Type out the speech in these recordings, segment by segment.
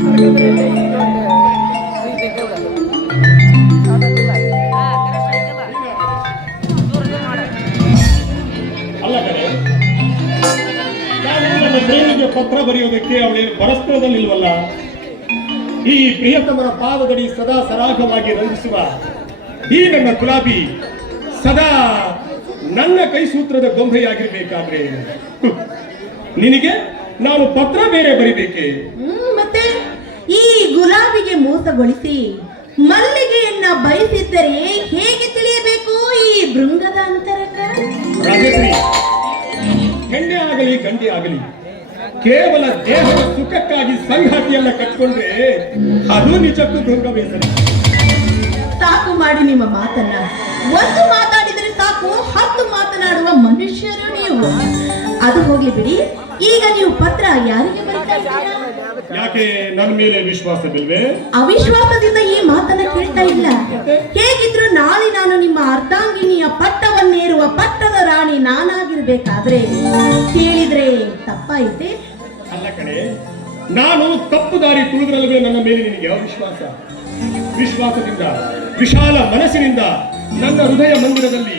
ಅಲ್ಲ ಕಡೆ ನಾನು ನನ್ನ ಪ್ರೇಮಿಗೆ ಪತ್ರ ಬರೆಯೋದಕ್ಕೆ ಅವಳೇನು ಪರಸ್ಪರದಲ್ಲಿಲ್ವಲ್ಲ. ಈ ಪ್ರಿಯತಮನ ಪಾದದಡಿ ಸದಾ ಸರಾಗವಾಗಿ ರಂಜಿಸುವ ಈ ನನ್ನ ಗುಲಾಬಿ ಸದಾ ನನ್ನ ಕೈ ಸೂತ್ರದ ಗೊಂಬೆಯಾಗಿರ್ಬೇಕಾದ್ರೆ ನಿನಗೆ ನಾನು ಪತ್ರ ಬೇರೆ ಬರಿಬೇಕೆ? ಮತ್ತೆ ಈ ಗುಲಾಬಿಗೆ ಮೋಸಗೊಳಿಸಿ ಮಲ್ಲಿಗೆಯನ್ನ ಬಯಸಿದ್ದರೆ ಹೇಗೆ ತಿಳಿಯಬೇಕು ಈ ಭೃಂಗದ ಅಂತರಕ? ರಾಜಶ್ರೀ, ಹೆಣ್ಣೆ ಆಗಲಿ ಗಂಡೆ ಆಗಲಿ ಕೇವಲ ದೇಹದ ಸುಖಕ್ಕಾಗಿ ಸಂಗಾತಿಯನ್ನ ಕಟ್ಕೊಂಡ್ರೆ ಅದು ನಿಜಕ್ಕೂ ಭೃಂಗವೇ ಸರಿ. ಸಾಕು ಮಾಡಿ ನಿಮ್ಮ ಮಾತನ್ನ. ಒಂದು ಮಾತಾಡಿದರೆ ಸಾಕು 10 ಮಾತನಾಡುವ ಮನುಷ್ಯರು ನೀವು. ಅದು ಹೋಗ್ಲಿ ಬಿಡಿ. ಈಗ ನೀವು ಪತ್ರ ಯಾರಿಗೆ ಬರೀತಾ ಇದ್ದೀರಾ? ಯಾಕೆ ನನ್ನ ಮೇಲೆ ವಿಶ್ವಾಸವಿಲ್ವೇ? ಅವಿಶ್ವಾಸದಿಂದ ಈ ಮಾತನ್ನ ಕೇಳ್ತಾ ಇಲ್ಲ. ಹೇಗಿದ್ರು ನಾಳೆ ನಾನು ನಿಮ್ಮ ಅರ್ಧಾಂಗಿನಿಯ ಪಟ್ಟವನ್ನೇರುವ ಪಟ್ಟದ ರಾಣಿ ನಾನಾಗಿರ್ಬೇಕಾದ್ರೆ ಕೇಳಿದ್ರೆ ತಪ್ಪಾಯಿತೆ? ಅಲ್ಲ ಕಡೆ, ನಾನು ತಪ್ಪು ದಾರಿ ತುಳಿದ್ರಲ್ವೇ ನನ್ನ ಮೇಲೆ ನಿನಗೆ ಯಾವ ವಿಶ್ವಾಸ? ವಿಶ್ವಾಸದಿಂದ ವಿಶಾಲ ಮನಸ್ಸಿನಿಂದ ನನ್ನ ಹೃದಯ ಮಂದಿರದಲ್ಲಿ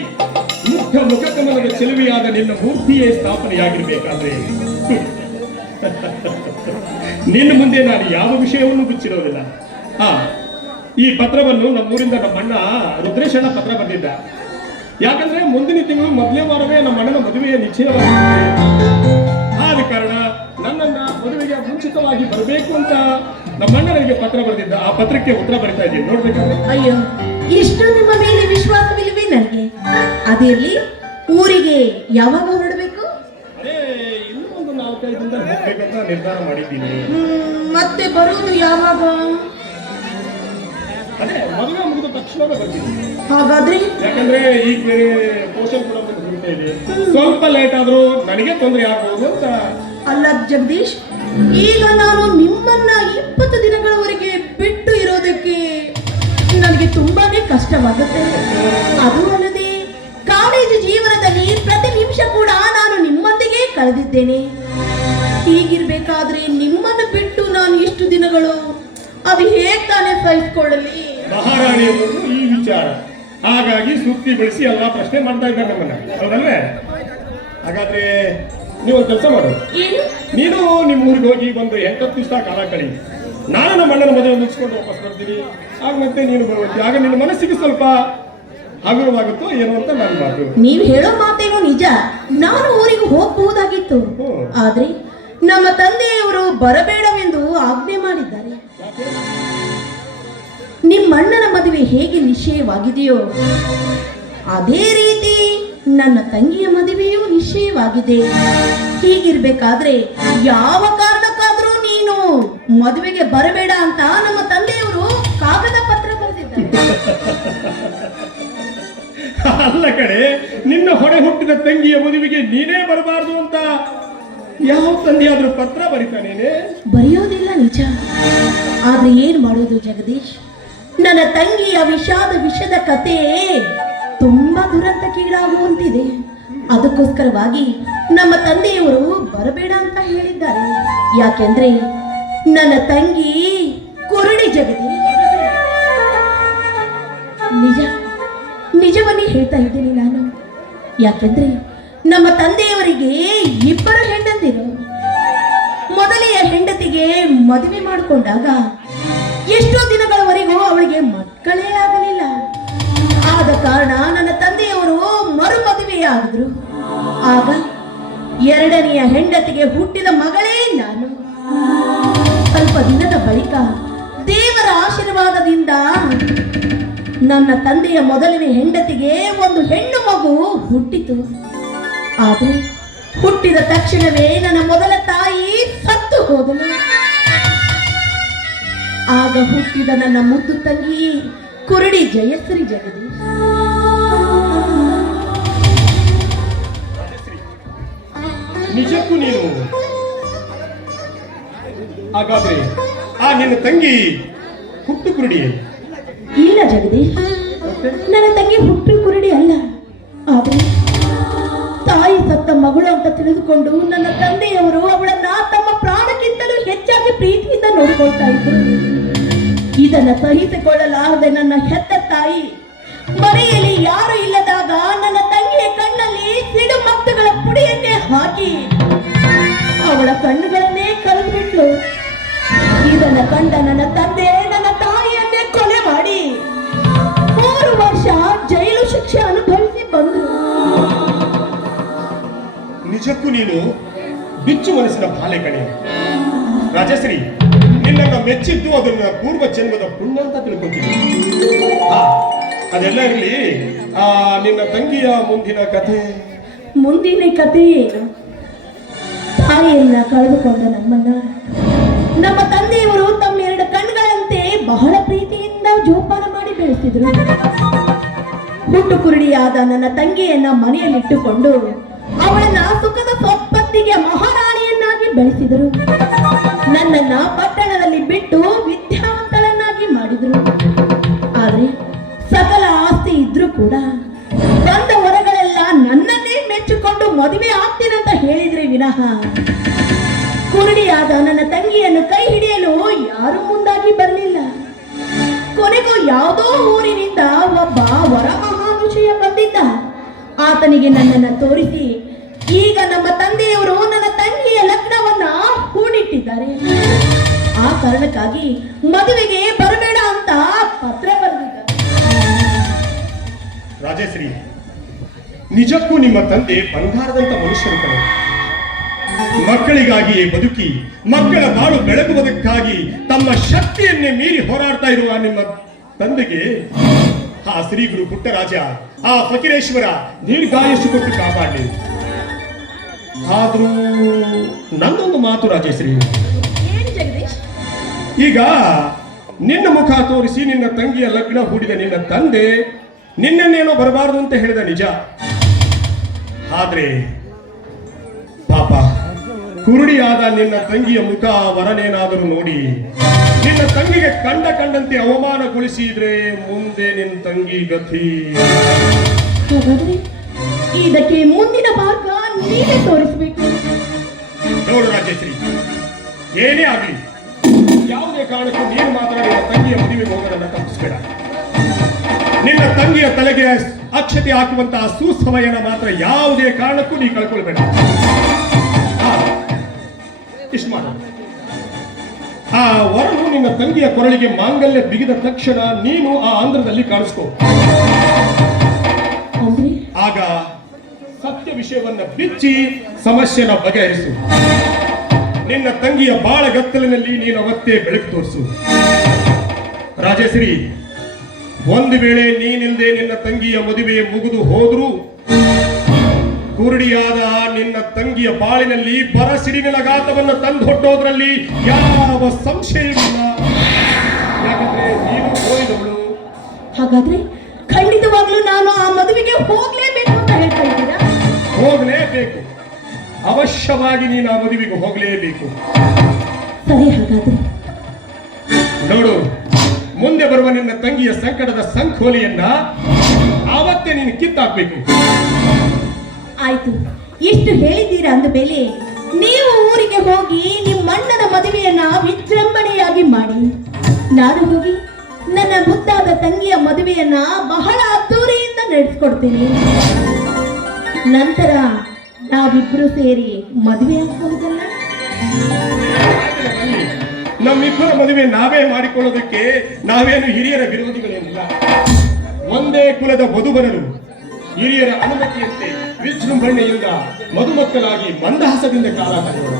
ಮುಖ್ಯ ಮುಖಕಮಲದ ಚೆಲುವೆಯಾದ ನಿನ್ನ ಮೂರ್ತಿಯೇ ಸ್ಥಾಪನೆಯಾಗಿರ್ಬೇಕಾದ್ರೆ ನಿನ್ನ ಮುಂದೆ ನಾನು ಯಾವ ವಿಷಯವನ್ನು ಮುಚ್ಚಿರೋದಿಲ್ಲ. ಈ ಪತ್ರವನ್ನು ನಮ್ಮೂರಿಂದ ನಮ್ಮಣ್ಣ ರುದ್ರೇಶಣ್ಣ ಪತ್ರ ಬರೆದಿದ್ದ. ಯಾಕಂದ್ರೆ ಮುಂದಿನ ತಿಂಗಳು ಮೊದಲನೇ ವಾರವೇ ನಮ್ಮಣ್ಣನ ಮದುವೆಯ ನಿಶ್ಚಯವಾಗಿದೆ. ಆದ ಕಾರಣ ನನ್ನನ್ನ ಮದುವೆಗೆ ಮುಂಚಿತವಾಗಿ ಬರಬೇಕು ಅಂತ ನಮ್ಮಣ್ಣ ನನಗೆ ಪತ್ರ ಬರೆದಿದ್ದ. ಆ ಪತ್ರಕ್ಕೆ ಉತ್ತರ ಬರಿತಾ ಇದ್ದೀನಿ, ನೋಡ್ಬೇಕಾದ್ರೆ. ಅಯ್ಯೋ, ಇಷ್ಟು ನಿಮ್ಮ ಮೇಲೆ ವಿಶ್ವಾಸವಿಲ್ಲವೇ ನನಗೆ? ಅದಿರ್ಲಿ, ಊರಿಗೆ ಯಾವಾಗ ಹೊರಡಬೇಕು? ಅದೇ ಇನ್ನೂ ಒಂದು 4-5 ದಿನ ಹೋಗ್ಬೇಕಂತ ನಿರ್ಧಾರ ಮಾಡಿದ್ದೀನಿ. ಮತ್ತೆ ಬರುವುದು ಯಾವಾಗ? ಅದೇ ಮದುವೆ ಮುಗಿದ ತಕ್ಷಣವೇ ಬರ್ತೀನಿ. ಹಾಗಾದ್ರೆ ಯಾಕಂದ್ರೆ ಈಗ ಬೇರೆ ಪೋಷನ್ ಕೂಡ ಮುಗಿತಾ ಇದೆ. ಸ್ವಲ್ಪ ಲೇಟ್ ಆದ್ರೂ ನನಗೆ ತೊಂದರೆ ಆಗ್ಬೋದು ಅಂತ. ಅಲ್ಲ ಜಗದೀಶ್, ಈಗ ನಾನು ನಿಮ್ಮನ್ನ 20 ದಿನಗಳವರೆಗೆ ಬಿಟ್ಟು ಇರೋದಕ್ಕೆ ನನಗೆ ತುಂಬಾನೇ ಕಷ್ಟವಾಗುತ್ತೆ. ಅದು ಅಲ್ಲದೆ ಕಾಲೇಜು ಜೀವನದಲ್ಲಿ ಪ್ರತಿ ನಿಮಿಷ ಕೂಡ ನಾನು ನಿಮ್ಮೊಂದಿಗೆ ಕಳೆದಿದ್ದೇನೆ. ಹೀಗಿರ್ಬೇಕಾದ್ರೆ ನಿಮ್ಮನ್ನು ಬಿಟ್ಟು ನಾನು ಇಷ್ಟು ದಿನಗಳು ಅದು ಹೇಗೆ ತಾನೇ ಸಹಿಸಿಕೊಳ್ಳಲಿ? ಮಹಾರಾಣಿಯವರು ಈ ವಿಚಾರ ಹಾಗಾಗಿ ಸೂಕ್ತಿ ಬೆಳೆಸಿ ಎಲ್ಲ ಪ್ರಶ್ನೆ ಮಾಡ್ತಾ ಇದ್ದಾರೆ ನಮ್ಮನ್ನ, ಹೌದಲ್ವೇ? ಹಾಗಾದ್ರೆ ನೀವು ಒಂದು ಕೆಲಸ ಮಾಡು. ನೀನು ನಿಮ್ಮ ಊರಿಗೆ ಹೋಗಿ ಒಂದು 8-10 ದಿವಸ ಕಾಲ ಕಳಿ. ನಾನು ನಮ್ಮ ಅಣ್ಣನ ಮದುವೆ ಮುಗಿಸ್ಕೊಂಡು ವಾಪಸ್ ಬರ್ತೀನಿ. ಆಗ ಮತ್ತೆ ನೀನು ಬರುತ್ತಿ. ಆಗ ನಿನ್ನ ಮನಸ್ಸಿಗೆ ಸ್ವಲ್ಪ ಹಗುರವಾಗುತ್ತೋ ಏನೋ ಅಂತ ನನ್ನ ಮಾತು. ನೀವು ಹೇಳೋ ಮಾತೇನೋ ನಿಜ. ನಾನು ಊರಿಗೆ ಹೋಗಬಹುದಾಗಿತ್ತು, ಆದ್ರೆ ನಮ್ಮ ತಂದೆಯವರು ಬರಬೇಡವೆಂದು ಆಜ್ಞೆ ಮಾಡಿದ್ದಾರೆ. ನಿಮ್ಮಣ್ಣನ ಮದುವೆ ಹೇಗೆ ನಿಶ್ಚಯವಾಗಿದೆಯೋ ಅದೇ ರೀತಿ ನನ್ನ ತಂಗಿಯ ಮದುವೆಯೂ ನಿಶ್ಚಯವಾಗಿದೆ. ಹೀಗಿರ್ಬೇಕಾದ್ರೆ ಯಾವ ಕಾರಣಕ್ಕಾದ್ರೂ ನೀನು ಮದುವೆಗೆ ಬರಬೇಡ ಅಂತ ನಮ್ಮ ತಂದೆಯವರು ಕಾಗದ ಪತ್ರ ಬರೆದಿದ್ದಾರೆ. ಅಲ್ಲ ಕಡೆ, ನಿನ್ನ ಹೊಡೆ ಹುಟ್ಟಿದ ತಂಗಿಯ ಮದುವೆಗೆ ನೀನೇ ಬರಬಾರದು ಅಂತ ಯಾವ ತಂದೆಯಾದ್ರೂ ಪತ್ರ ಬರೀತಾನೇನೆ? ಬರೆಯೋದಿಲ್ಲ ನಿಜ. ಆದ್ರೆ ಏನ್ ಮಾಡೋದು ಜಗದೀಶ್, ನನ್ನ ತಂಗಿಯ ವಿಷದ ಕತೆ ತುಂಬಾ ದುರಂತಕ್ಕೀಡಾಗುವಂತಿದೆ. ಅದಕ್ಕೋಸ್ಕರವಾಗಿ ನಮ್ಮ ತಂದೆಯವರು ಬರಬೇಡ ಅಂತ ಹೇಳಿದ್ದಾರೆ. ಯಾಕೆಂದ್ರೆ ನನ್ನ ತಂಗಿ ಕುರುಡಿ ಜಗದೀಶ್. ನಿಜವನ್ನೇ ಹೇಳ್ತಾ ಇದ್ದೀನಿ ನಾನು. ಯಾಕೆಂದ್ರೆ ನಮ್ಮ ತಂದೆಯವರಿಗೆ 2 ಹೆಂಡತಿರು. ಮೊದಲೆಯ ಹೆಂಡತಿಗೆ ಮದುವೆ ಮಾಡಿಕೊಂಡಾಗ ಎಷ್ಟೋ ದಿನಗಳವರೆಗೂ ಅವಳಿಗೆ ಮಕ್ಕಳೇ ಆಗಲಿಲ್ಲ. ಆದ ಕಾರಣ ನನ್ನ ತಂದೆಯವರು ಮರು ಮದುವೆಯಾಗಿದ್ರು. ಆಗ 2ನೆಯ ಹೆಂಡತಿಗೆ ಹುಟ್ಟಿದ ಮಗಳೇ ನಾನು. ಸ್ವಲ್ಪ ದಿನದ ಬಳಿಕ ದೇವರ ಆಶೀರ್ವಾದದಿಂದ ನನ್ನ ತಂದೆಯ ಮೊದಲನೇ ಹೆಂಡತಿಗೆ ಒಂದು ಹೆಣ್ಣು ಮಗು ಹುಟ್ಟಿತು. ಆದರೆ ಹುಟ್ಟಿದ ತಕ್ಷಣವೇ ನನ್ನ ಮೊದಲ ತಾಯಿ ಸತ್ತು ಹೋದಳು. ಆಗ ಹುಟ್ಟಿದ ನನ್ನ ಮುದ್ದು ತಂಗಿ ಕುರುಡಿ ಜಯಶ್ರೀ ಜಗದೀಶ್. ನಿಜಕ್ಕೂ ನೀನು ಹಾಗಾದ್ರೆ ಆ ನಿನ್ನ ತಂಗಿ ಹುಟ್ಟು ಕುರುಡಿ? ಇಲ್ಲ ಜಗದೀಶ್, ನನ್ನ ತಂಗಿ ಹುಟ್ಟು ಕುರುಡಿ ಅಲ್ಲ. ಆದರೆ ತಾಯಿ ಸತ್ತ ಮಗಳು ಅಂತ ತಿಳಿದುಕೊಂಡು ನನ್ನ ತಂದೆಯವರು ಅವಳನ್ನ ತಮ್ಮ ಪ್ರಾಣಕ್ಕಿಂತಲೂ ಹೆಚ್ಚಾಗಿ ಚೆನ್ನಾಗಿ ಪ್ರೀತಿಯಿಂದ ನೋಡಿಕೊಳ್ತಾ ಇದ್ರು. ಇದನ್ನ ಸಹಿಸಿಕೊಳ್ಳಲಾರದೆ ನನ್ನ ಹೆತ್ತ ತಾಯಿ ಮನೆಯಲ್ಲಿ ಯಾರು ಇಲ್ಲದಾಗ ನನ್ನ ತಂಗಿಯ ಕಣ್ಣಲ್ಲಿ ಸಿಡು ಮಕ್ಕಳ ಪುಡಿಯನ್ನೇ ಹಾಕಿ ಅವಳ ಕಣ್ಣುಗಳನ್ನೇ ಕಳೆದ್ಬಿಟ್ಲು. ಇದನ್ನ ಕಂಡ ನನ್ನ ತಂದೆ ನನ್ನ ತಾಯಿಯನ್ನೇ ಕೊಲೆ ಮಾಡಿ 3 ವರ್ಷ ಜೈಲು ಶಿಕ್ಷೆ ಅನುಭವಿಸಿ ಬಂದ್ರು. ನಿಜಕ್ಕೂ ನೀನು ಬಿಚ್ಚು ಮನಸ್ಸಿನ ಬಾಲೆ ಕಣೆ ರಾಜಶ್ರೀ. ನಿನ್ನನ್ನು ಮೆಚ್ಚಿದ್ದು ಅದನ್ನ ಪೂರ್ವ ಜನ್ಮದ ಪುಣ್ಯ ಅಂತ ತಿಳ್ಕೊತೀನಿ. ಅದೆಲ್ಲ ಇರಲಿ, ನಿನ್ನ ತಂಗಿಯ ಮುಂದಿನ ಕಥೆ. ಮುಂದಿನ ಕಥೆ ಏನು? ತಾಯಿಯನ್ನ ಕಳೆದುಕೊಂಡ ನಮ್ಮನ್ನ ನಮ್ಮ ತಂದೆಯವರು ತಮ್ಮ 2 ಕಣ್ಗಳಂತೆ ಬಹಳ ಪ್ರೀತಿಯಿಂದ ಜೋಪಾನ ಮಾಡಿ ಬೆಳೆಸಿದ್ರು. ಹುಟ್ಟು ಕುರುಡಿಯಾದ ನನ್ನ ತಂಗಿಯನ್ನ ಮನೆಯಲ್ಲಿಟ್ಟುಕೊಂಡು ಅವಳನ್ನ ಸುಖದ ಸಂಪತ್ತಿಗೆ ಮಹಾರಾಣಿಯನ್ನಾಗಿ ಬೆಳೆಸಿದರು. ನನ್ನನ್ನ ಪಟ್ಟಣದಲ್ಲಿ ಬಿಟ್ಟು ವಿದ್ಯಾವಂತಳನ್ನಾಗಿ ಮಾಡಿದ್ರು. ಆದ್ರೆ ಸಕಲ ಆಸ್ತಿ ಇದ್ರೂ ಕೂಡ ಬಂದ ಹೊರಗಳೆಲ್ಲ ನನ್ನನ್ನೇ ಮೆಚ್ಚಿಕೊಂಡು ಮದುವೆ ಆಗ್ತೀನಂತ ಹೇಳಿದ್ರೆ ವಿನಃ ಕುರುಡಿಯಾದ ನನ್ನ ತಂಗಿಯನ್ನು ಕೈ ಹಿಡಿಯಲು ಯಾರು ಮುಂದಾಗಿ ಬರಲಿಲ್ಲ. ಕೊನೆಗೂ ಯಾವುದೋ ಊರಿನಿಂದ ಒಬ್ಬ ವರ ಮಹಾನುಷಯ ಬಂದಿದ್ದ. ಆತನಿಗೆ ನನ್ನನ್ನು ತೋರಿಸಿ ಈಗ ನಮ್ಮ ತಂದೆಯವರು ನನ್ನ ತಂಗಿಯ ಲಗ್ನವನ್ನ ಹೂಡಿಟ್ಟಿದ್ದಾರೆ. ಆ ಕಾರಣಕ್ಕಾಗಿ ಮದುವೆಗೆ ಬರಬೇಡ ಅಂತ ಪತ್ರ ಬರೆದಿದ್ದಾರೆ. ರಾಜಶ್ರೀ, ನಿಜಕ್ಕೂ ನಿಮ್ಮ ತಂದೆ ಬಂಗಾರದಂತ ಮನುಷ್ಯರು ಕಣೆ. ಮಕ್ಕಳಿಗಾಗಿಯೇ ಬದುಕಿ ಮಕ್ಕಳ ಬಾಳು ಬೆಳಗುವುದಕ್ಕಾಗಿ ತಮ್ಮ ಶಕ್ತಿಯನ್ನೇ ಮೀರಿ ಹೋರಾಡ್ತಾ ಇರುವ ನಿಮ್ಮ ತಂದೆಗೆ ಆ ಶ್ರೀ ಗುರು ಪುಟ್ಟರಾಜ, ಆ ಫಕೀರೇಶ್ವರ ದೀರ್ಘಾಯುಷ್ಯ ಕೊಟ್ಟು ಕಾಪಾಡಲಿ. ಆದ್ರೂ ನನ್ನೊಂದು ಮಾತು ರಾಜಶ್ರೀ, ಏನ್ ಜಗದೀಶ್? ಈಗ ನಿನ್ನ ಮುಖ ತೋರಿಸಿ ನಿನ್ನ ತಂಗಿಯ ಲಗ್ನ ಹೂಡಿದ ನಿನ್ನ ತಂದೆ ನಿನ್ನನ್ನೇನೋ ಬರಬಾರದು ಅಂತ ಹೇಳಿದ ನಿಜ. ಆದ್ರೆ ಪಾಪ ಕುರುಡಿಯಾದ ನಿನ್ನ ತಂಗಿಯ ಮುಖ ವರನೇನಾದರೂ ನೋಡಿ ನಿನ್ನ ತಂಗಿಗೆ ಕಂಡಂತೆ ಅವಮಾನಗೊಳಿಸಿದ್ರೆ ಮುಂದೆ ನಿನ್ನ ತಂಗಿ ಗತಿ. ಹಾಗಾದ್ರೆ ಇದಕ್ಕೆ ಮುಂದಿನ ಮಾರ್ಗ ನೀವೇ ತೋರಿಸಬೇಕು. ನೋಡು ರಾಜಶ್ರೀ, ಏನೇ ಆಗಲಿ ಯಾವುದೇ ಕಾರಣಕ್ಕೂ ನೀನು ಮಾತ್ರ ನಿನ್ನ ತಂಗಿಯ ಮದುವೆಗೆ ಹೋಗೋದನ್ನ ತಪ್ಪಿಸ್ಬೇಡ. ನಿನ್ನ ತಂಗಿಯ ತಲೆಗೆ ಅಕ್ಷತೆ ಹಾಕುವಂತಹ ಸುಸಮಯನ ಮಾತ್ರ ಯಾವುದೇ ಕಾರಣಕ್ಕೂ ನೀ ಕಳ್ಕೊಳ್ಬೇಡ. ಇಷ್ಟು ಮಾಡ. ಆ ವರನು ನಿನ್ನ ತಂಗಿಯ ಕೊರಳಿಗೆ ಮಾಂಗಲ್ಯ ಬಿಗಿದ ತಕ್ಷಣ ನೀನು ಆ ಆಂಧ್ರದಲ್ಲಿ ಕಾಣಿಸ್ಕೋ. ಆಗ ಸತ್ಯ ವಿಷಯವನ್ನ ಬಿಚ್ಚಿ ಸಮಸ್ಯೆನ ಬಗೆಹರಿಸು. ನಿನ್ನ ತಂಗಿಯ ಬಾಳ ಗತ್ತಲಿನಲ್ಲಿ ನೀನು ಅವತ್ತೇ ಬೆಳಕು ತೋರಿಸು. ರಾಜಶ್ರೀ, ಒಂದು ವೇಳೆ ನೀನಿಲ್ಲದೆ ನಿನ್ನ ತಂಗಿಯ ಮದುವೆ ಮುಗಿದು ಹೋದ್ರೂ ಕುರುಡಿಯಾದ ನಿನ್ನ ತಂಗಿಯ ಬಾಳಿನಲ್ಲಿ ಬರಸಿಡಿನಗಾತವನ್ನು ತಂದು ಹೊಟ್ಟೋದ್ರಲ್ಲಿ ಯಾವ ಸಂಶಯವಿಲ್ಲ. ಯಾಕಂದ್ರೆ ನೀನು ಹೋಯಿದವಳು. ಹಾಗಾದ್ರೆ ಖಂಡಿತವಾಗ್ಲೂ ನಾನು ಆ ಮದುವೆಗೆ ಹೋಗ್ಲೇಬೇಕು ಅಂತ ಹೇಳ್ತಾ ಇದ್ದೀರಾ? ಹೋಗ್ಲೇಬೇಕು, ಅವಶ್ಯವಾಗಿ ನೀನು ಆ ಮದುವೆಗೆ ಹೋಗ್ಲೇಬೇಕು. ಸರಿ, ಹಾಗಾದ್ರೆ ನೋಡು, ಮುಂದೆ ಬರುವ ನಿನ್ನ ತಂಗಿಯ ಸಂಕಟದ ಸಂಕೋಲೆಯನ್ನ ಆವತ್ತೇ ನೀನು ಕಿತ್ತಾಕ್ಬೇಕು. ಆಯ್ತು, ಇಷ್ಟು ಹೇಳಿದ್ದೀರಾ ಅಂದ ಮೇಲೆ ನೀವು ಊರಿಗೆ ಹೋಗಿ ನಿಮ್ಮ ಅಣ್ಣನ ಮದುವೆಯನ್ನ ವಿಜೃಂಭಣೆಯಾಗಿ ಮಾಡಿ, ನಾನು ಹೋಗಿ ನನ್ನ ಮುದ್ದಾದ ತಂಗಿಯ ಮದುವೆಯನ್ನ ಬಹಳ ಅದ್ದೂರಿಯಿಂದ ನಡೆಸ್ಕೊಡ್ತೀನಿ. ನಂತರ ನಾವಿಬ್ರು ಸೇರಿ ಮದುವೆ ಆಗ್ಬಹುದಲ್ಲ? ನಮ್ಮಿಬ್ಬರ ಮದುವೆ ನಾವೇ ಮಾಡಿಕೊಳ್ಳೋದಕ್ಕೆ ನಾವೇನು ಹಿರಿಯರ ವಿರೋಧಿಗಳೇನಿಲ್ಲ. ಒಂದೇ ಕುಲದ ವಧುವರರು ಹಿರಿಯರ ಅನುಮತಿಯಂತೆ ವಿಜೃಂಭಣೆಯಿಂದ ಮದುಮಕ್ಕಳಾಗಿ ಮಂದಹಾಸದಿಂದ ಕಾಲ ಕಳೆಯೋಣ.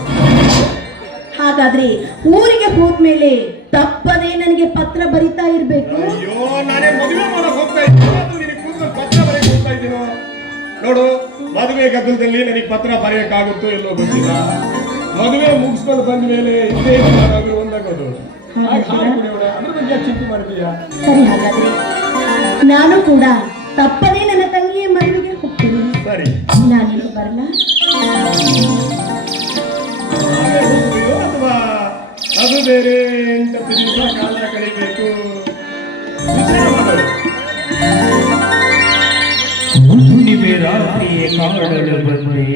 ಹಾಗಾದ್ರೆ ಊರಿಗೆ ಹೋದ್ಮೇಲೆ ತಪ್ಪದೇ ನನಗೆ ಪತ್ರ ಬರಿತಾ ಇರ್ಬೇಕು. ಅಯ್ಯೋ, ನಾನೇ ಮದುವೆ ಮಾಡಕ್ ಹೋಗ್ತಾ ಇದ್ದೀನಿ, ಪತ್ರ ಬರೆಯಕ್ ಹೋಗ್ತಾ ಇದ್ದೀನೋ? ನೋಡು, ಮದುವೆ ಗದ್ದಲದಲ್ಲಿ ನನಗೆ ಪತ್ರ ಬರೆಯಕ್ಕಾಗುತ್ತೋ ಇಲ್ಲೋ ಗೊತ್ತಿಲ್ಲ. ಮದುವೆ ಮುಗಿಸ್ಕೊಂಡು ಬಂದ ಮೇಲೆ ಇದೇ ಒಂದಾಗೋದು. ಅದ್ರ ಬಗ್ಗೆ ಚಿಂತೆ ಮಾಡ್ತೀಯಾ? ಸರಿ, ಹಾಗಾದ್ರೆ ನಾನು ಕೂಡ ತಪ್ಪದೇ ನನ್ನ ತಂಗಿಯ ಮದುವೆಗೆ ಹೋಗ್ತೀನಿ. ಸರಿ, ನಾನು ಬರಲ್ಲ? ಅಥವಾ ಅದು ಬೇರೆ ಎಂಟು ದಿವಸ ಕಾಲ ಕಳಿಬೇಕು. ವಿಚಾರ ಮಾಡೋದು. ಹುಣ್ಣಿಮೆ ರಾತ್ರಿಯೇ ಕಾಡಲು ಬಂದೆ,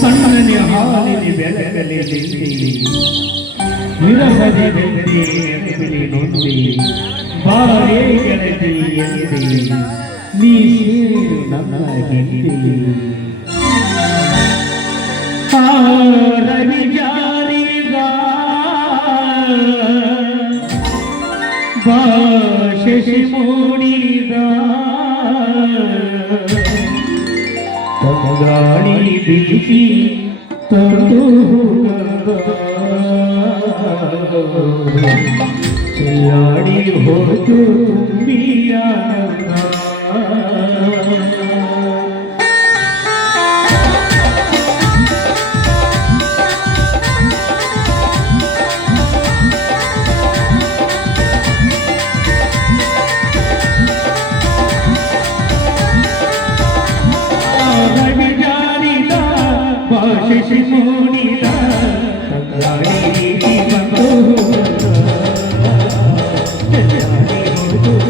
ಸಣ್ಣನೆ ಹಾಲಿನಿ ಬೆಳಗಲಿ ನಿಂತಿ ವಿರಹದ ಬೆಂದಿ ನೆನಪಿನಿ ನೊಂದಿ ಬಾರೇ ಗೆಳತಿ ಎಂದಿ ನೀ ಸೇರು ನನ್ನ ಗೆಳತಿ ರವಿ ಜಾರಿದ ಭಾಷೆ ಮೂಡಿದ ಗಾಳಿ ಬೀಸಿ ತರು ಚೆಲ್ಲಾಡಿ ಹೋತು ತುಂಬಿಯ ಭಾಷೆ ಮೂಡಿದ ಗಾಳಿ ಬೀಸಿ ಬಂದು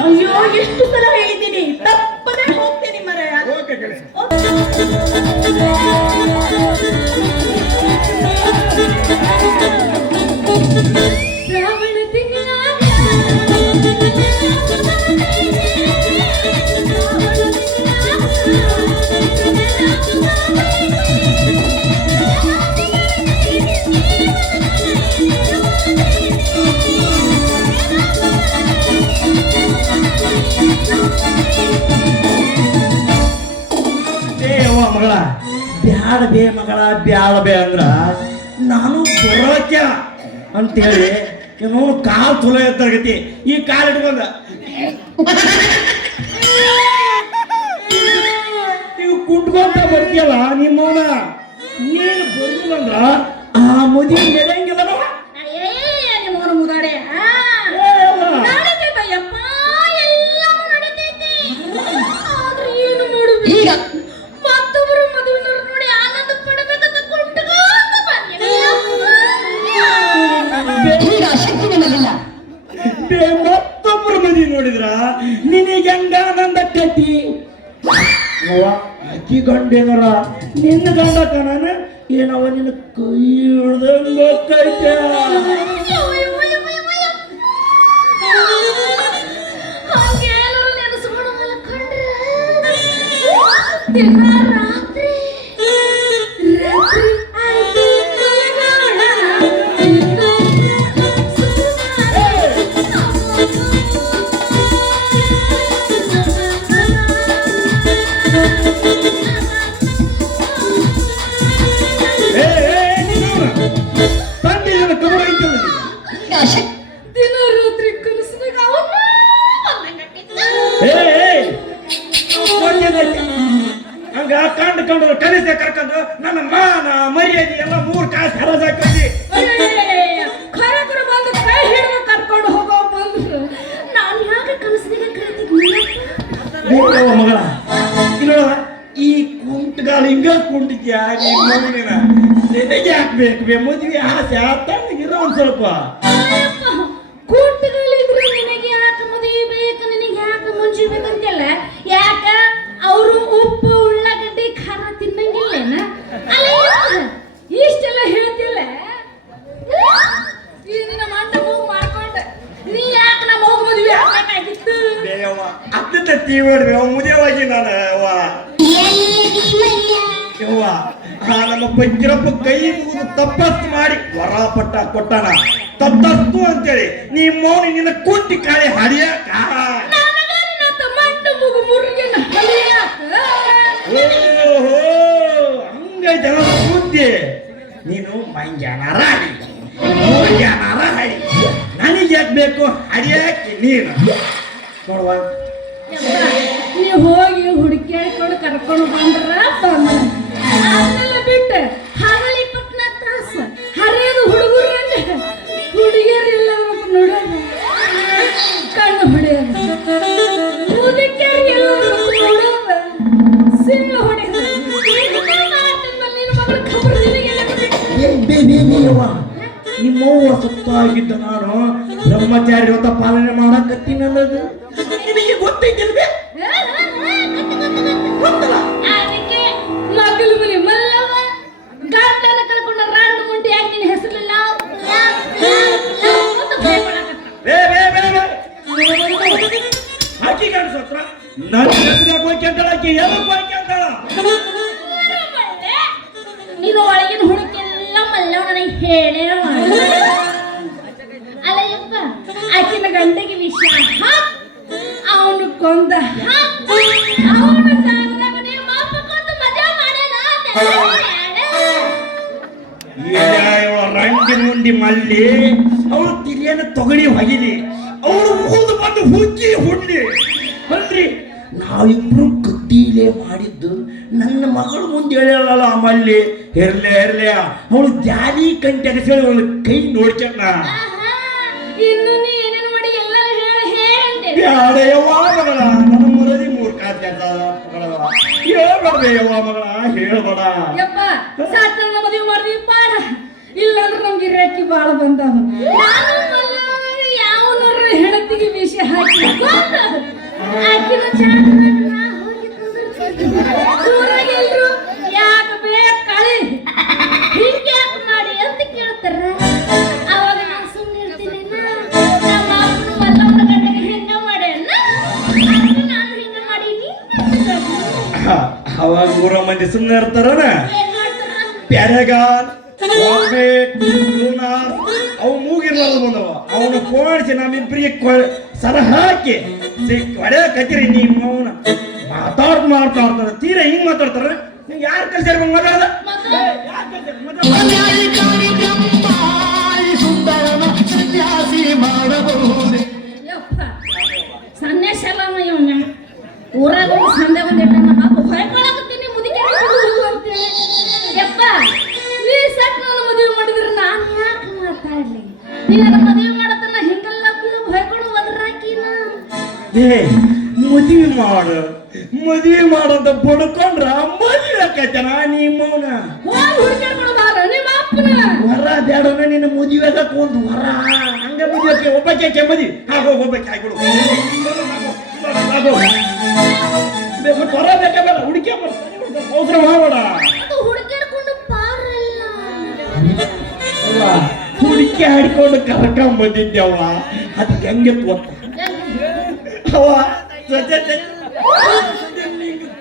ಅಯ್ಯೋ ಎಷ್ಟು ಸಲ ಹೇಳಿದ್ದೀನಿ, ತಪ್ಪದೇ ಹೋಗ್ತೀನಿ ಮರಯ. ಓಕೆ ಕೆಲಸ. ಶ್ರಾವಣ ತಿಂಗಳಾಗ ಬ್ಯಾಡ ಬೇ ಮಗಳ ಬ್ಯಾಡ ಬೇ ಅಂದ್ರ ನಾನು ಬರೋಕ್ಯ ಅಂತೇಳಿ ಏನು ಕಾಲ್ ಚಲೋ ಇದ್ದಾಗತಿ ಈ ಕಾಲ್ ಇಟ್ಕೊಂಡ ನೀವು ಕುಂಟ್ಕೊಂತ ಬರ್ತೀಯಲ್ಲ ನಿಮ್ಮವನ ನೀನು ಬರ್ಲಿಲ್ಲ ಅಂದ್ರ ಆ ಮದುವೆ ನಡೆಯಂಗಿಲ್ಲ ನಾವು. ಮುಗಾಡೆ ಈಗ ಮತ್ತೊಬ್ಬರು ಮದುವೆನವ್ರು ನೋಡಿ ಆನಂದ ಪಡಬೇಕಂತ ಈಗ ಶಕ್ತಿ ನಿಮಗಿಲ್ಲ. ಮತ್ತೊಬ್ಬರು ಮದುವೆ ನೋಡಿದ್ರ ನಿನಗೆ ಹೆಂಗ ಆನಂದ ಕಟ್ಟಿ ಅಕ್ಕಿ ಗಂಡೇನರ ನಿನ್ನ ಗಂಡ ಕಣನ ಏನವ ನಿನ್ನ ಕೈ ಹಿಡ್ದಂಗ ಕೈತೆ ದಿನರಾತ್ರಿ ಕನಸಿನಾಗ ಹಂಗ ಕಂಡು ಕಲಿಸ ಕರ್ಕೊಂಡು ನನ್ನ ಮಾನ ಮರ್ಯಾದೆ ಎಲ್ಲ 3 ಕಾಸು ಹರಾಜ್ ಹಾಕಿ ಖರಕರ ಬಂದು ಕೈ ಹಿಡಿದು ಕರ್ಕೊಂಡು ಹೋಗೋ ಬಂದ್ರು ನಾನು ಯಾಕೆ ಕನಸಿನಾಗ ಕರೀತಿದ್ನಿ ಮಗಳ ಇಲ್ಲ ಈ ಕುಂಟಗಾಲ ಹಿಂಗ ಕುಂಟಿದ್ಯಾ ನಿನಗೆ ಹಾಕ್ಬೇಕು ಬೇ ಮದುವೆ ಆಸೆ ತಣ್ಣಗಿರೋ ಒಂದ್ ಸ್ವಲ್ಪ ಕೂಟಗಳಿದ್ರೆ ನಿನಗೆ ಯಾಕೆ ಮದುವೆ ಬೇಕು ನಿನಗೆ ಯಾಕೆ ಮುಂಚೆ ಬೇಕಂತೆಲ್ಲ ಯಾಕ ಅವರು ಉಪ್ಪು ಉಳ್ಳಾಗಡ್ಡಿ ಖಾರ ತಿನ್ನಂಗಿಲ್ಲೇನ ಅಲ್ಲ ಇಷ್ಟೆಲ್ಲ ಹೇಳ್ತಿಲ್ಲ ಈ ನಿನ್ನ ಮಂಡ ಮೂಗು ಮಾಡ್ಕೊಂಡೆ ನೀ ಯಾಕೆ ನಮ್ಮ ಹೋಗಿ ಮದುವೆ ಆಗ್ಬೇಕಾಗಿತ್ತು ಅತ್ತ ತೀವ್ರ ಮುದಿಯವಾಗಿ ನಾನು ನಮ್ಮ ಬಜ್ರಪ್ಪ ಕೈ ಮುಗಿದು ತಪಸ್ಸು ಮಾಡಿ ವರ ಪಟ್ಟ ಕೊಟ್ಟಾನ ತತ್ತಸ್ತು ಅಂತೇಳಿ ನೀ ಮೌನಿ ನಿನ್ನ ಕುಂಟಿ ಕಾಳಿ ಹರಿಯಾಕ ಹಂಗೈತೆ ಬುದ್ಧಿ ನೀನು ಮಂಗ್ಯಾನಾರ ಹಡಿ ಮಂಗ್ಯಾನಾರ ಹಡಿ ನನಗೆ ಯಾಕೆ ಬೇಕು ಹರಿಯಾಕಿ ನೀನು ನೋಡುವ ನೀವು ಹೋಗಿ ಹುಡುಕ್ಯಾಡ್ಕೊಂಡು ಕರ್ಕೊಂಡು ಬಂದ್ರ ಅದನ್ನೆಲ್ಲ ಬಿಟ್ಟು ಹಗಲಿ 24 ತಾಸು ಹರಿಯೋದು ಹುಡುಗರಂದ್ರೆ ಹುಡುಗಿಯರಿಲ್ಲ ನೋಡೋದು ಕಣ್ಣು ಹೊಡೆಯೋದು ಮುದುಕಿಯರಿಗೆಲ್ಲ ನೋಡೋದು ಸಿಳ್ಳು ಹೊಡೆಯೋದು ನಿಮ್ಮವ್ವ ಸುತ್ತಾಗಿದ್ದ ನಾನು ಬ್ರಹ್ಮಚಾರಿ ವ್ರತ ಪಾಲನೆ ಮಾಡಕತ್ತೀನಿ ಅನ್ನೋದು ನಿನಗೆ ಗೊತ್ತೈತಿಲ್ವೇ ಗೊತ್ತಲ್ಲ ಅದಕ್ಕೆ ಮಗಲು ಮನೆ ಮಲ್ಲವ ಗಂಡನ ಕಳ್ಕೊಂಡ ರಾಂಡು ಮುಂಟಿ ಯಾಕೆ ನಿನ್ನ ಹೆಸರಿಲ್ಲ ಹಾಕಿ ಕಾಣಿಸತ್ರ ನನ್ನ ಹೆಸರು ಹೋಗಿ ಅಂತಾಳ ಆಕಿ ಯಾವಾಗ ಹೋಗಿ ಅಂತಾಳ ನೀನು ಒಳಗಿನ ಹುಡುಕೆಲ್ಲ ಮಲ್ಲವ ನನಗೆ ಹೇಳೇ ಅಲ್ಲ ಯಪ್ಪ ಆಕಿನ ಗಂಟೆಗೆ ವಿಷಯ ಅವನು ಕೊಂದ ಅವನ ಜಾಗದಾಗ ನೀವು ಮಾಪ ಕೊಂದು ಮದುವೆ ಮಾಡ್ಯಾನ ರಂಡಿ ಮುಂಡಿ ಮಲ್ಲಿ ಅವಳು ತಿರಿಯನ್ನು ತೊಗಳಿ ಹೊಗಿಲಿ ಅವಳು ಊದು ಬಂದು ಹುಚ್ಚಿ ಹುಡ್ಲಿ ಅಲ್ರಿ ನಾವಿಬ್ರು ಕತ್ತೀಲೆ ಮಾಡಿದ್ದು ನನ್ನ ಮಗಳು ಮುಂದೆ ಹೇಳಲ್ಲ ಆ ಮಲ್ಲಿ ಹೆರ್ಲೆ ಅವಳು ಜಾಲಿ ಕಂಟೆಗಸೇಳಿ ಅವಳು ಕೈ ನೋಡ್ಕೊಂಡ ಇನ್ನು ನೀ ಏನೇನು ಮಾಡಿ ಎಲ್ಲ ಹೇಳಿ ಬ್ಯಾಡೆಯವ್ವ ಮಗಳ ನನ್ನ ಮುರದಿ 3 ಕಾಸು ಹೇಳ್ಬೇಡಬೇಯವ್ವ ಮಗಳ ಹೇಳ್ಬೇಡ ಯಪ್ಪ ಸಾತ್ನ ಮದುವೆ ಮಾಡಿದ್ವಿ ಪಾಡ ಇಲ್ಲಾಂದ್ರೆ ನಮ್ಗೆ ಗಿರಾಕಿ ಬಾಳ ಬಂದಾವ ನಾನು ಯಾವನರ ಹೆಣತಿಗೆ ವಿಷಯ ಹಾಕಿ ಆಕಿನ ಜಾಗದಾಗ ನಾ ಹೋಗಿ ಊರಾಗ ಎಲ್ರು ಯಾಕೆ ಬೇಕು ಕಳಿ ಹಿಂಗೆ ಯಾಕೆ ಮಾಡಿ ಅಂತ ಕೇಳ್ತಾರ ಅವಾಗ ನಾನು ಸುಮ್ಮನೆ ಇರ್ತೀನಿ ನಮ್ಮ ಅಪ್ಪನ ಮಲ್ಲವನ ಗಂಟೆಗೆ ಹೆಂಗ ಮಾಡ್ಯಾನ ನಾನು ಹಿಂಗ ಮಾಡೀನಿ ಅವಾಗ 3 ಮಂದಿ ಸುಮ್ಮನೆ ಇರ್ತಾರನ ಪ್ಯಾರೆಗಾನ್ ಅವು ಮೂಗಿರ್ಲಾರ್ದು ಬಂದವ ಅವನು ಕೋಣಿಸಿ ನಮ್ಮಿಬ್ಬರಿಗೆ ಸರ ಹಾಕಿ ಹೊಡೆ ಕತ್ತಿರಿ ನಿಮ್ಮ ಅವನ ಮಾತಾಡ್ತಾರೆ ತೀರಾ ಹಿಂಗ್ ಮಾತಾಡ್ತಾರ ನೀವು ಯಾರು ಕಲ್ಸ್ಯಾರ ಮಾತಾಡೋದ ಮತ್ತೆ ಯಪ್ಪ ಸನ್ಯಾಸ ಎಲ್ಲ ಇವನ್ನ ಊರಾಗ ಸಂದೆ ಬಂದಿಟ್ಟ ನಮ್ಮ ಹೊಯ್ಕೊಳಕತ್ತೀನಿ ಮುದುಕಿ ಅಂತೇಳಿ ಯಪ್ಪ ನೀ ಸಟ್ ನನ್ನ ಮದುವೆ ಮಾಡಿದ್ರೆ ನಾನು ಯಾಕೆ ಮಾತಾಡ್ಲಿ ನೀ ನನ್ನ ಮದುವೆ ಮಾಡತನ ಹಿಂಗೆಲ್ಲ ಹೊಯ್ಕೊಂಡು ಒದ್ರಾಕಿನ ಏ ಮದುವೆ ಮಾಡೋದ ಬಡ್ಕೊಂಡ್ರ ಮದುವೆ ಆಕೈತನ ನಿಮ್ಮವನ ಹೋಗಿ ಹುಡುಕಾಡ್ಕೊಂಡು ಬಾರ ನಿಮ್ಮ ಅಪ್ಪನ ವರ ಬೇಡನ ನಿನ್ನ ಮದುವೆ ಒಂದು ವರ ಹಂಗ ಮದುವೆ ಒಬ್ಬಕ್ಕೆ ಕೆಮ್ಮದಿ ಹಾಗೋ ಒಬ್ಬಕ್ಕೆ ಹಾಕಿಬಿಡು ವರ ಬೇಕ ಬೇಡ ಹುಡುಕಿ ಅವಸರ ಮಾಡೋಣ ಅದು ಹುಡುಕಾಡ್ಕೊಂಡು ಬಾರಲ್ಲ ಹುಡುಕಿ ಆಡ್ಕೊಂಡು ಕರ್ಕೊಂಡ್ ಬಂದಿದ್ದೆವ್ವ ಅದಕ್ಕೆ ಹೆಂಗೆ ಗೊತ್ತ ಅವ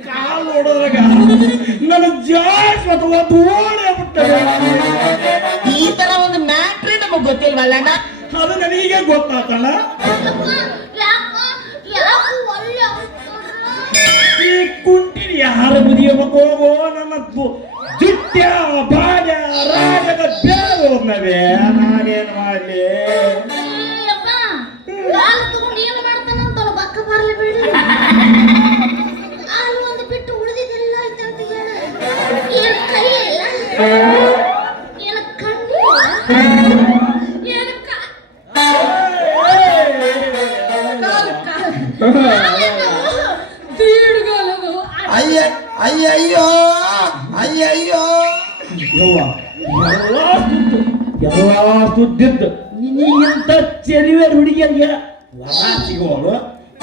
ಕಾಲು ನೋಡೋದ್ರಾಗ ನನ್ನ ಜಾಸ್ ಅಥವಾ ಓಡೇ ಬಿಟ್ಟರೆ ಈ ತರ ಒಂದು ಮ್ಯಾಟ್ರಿ ನಮಗ್ ಗೊತ್ತಿಲ್ವಲ್ಲ ಅಣ್ಣ ಅದು ನನಗೆ ಗೊತ್ತಾತಲ್ಲ ಈ ಕುಂಟಿನ ಯಾರ ಮದುವೆ ಹೋಗೋ ನನ್ನ ಜುಟ್ಟ್ಯ ಬಾಜ ರಾಜದ ಬೇರೆ ಹೋದ್ನವೇ ನಾನೇನ್ ಮಾಡ್ಲಿ ತಗೊಂಡು ಏನು ಮಾಡ್ತಾನಂತ ಬಕ್ಕ ಬರ್ಲಿ ಬಿಡಿ ಹಾಲು ಒಂದು ಬಿಟ್ಟು ಉಳಿದಿದ್ದೆಲ್ಲ ಐತಂತ ಹೇಳ ಏನು ಕೈ ಇಲ್ಲ ಏನು ಕಣ್ಣಿಲ್ಲ ಏನು ಅಯ್ಯಯ್ಯೋ ಅಯ್ಯಯ್ಯೋ ಎಲ್ಲ ಸುದ್ದಿದ್ದು ನಿನಗಿಂತ ಚೆಲುವೆ ಹುಡುಗಿಯರಿಗೆ ವರ ಸಿಗೋರು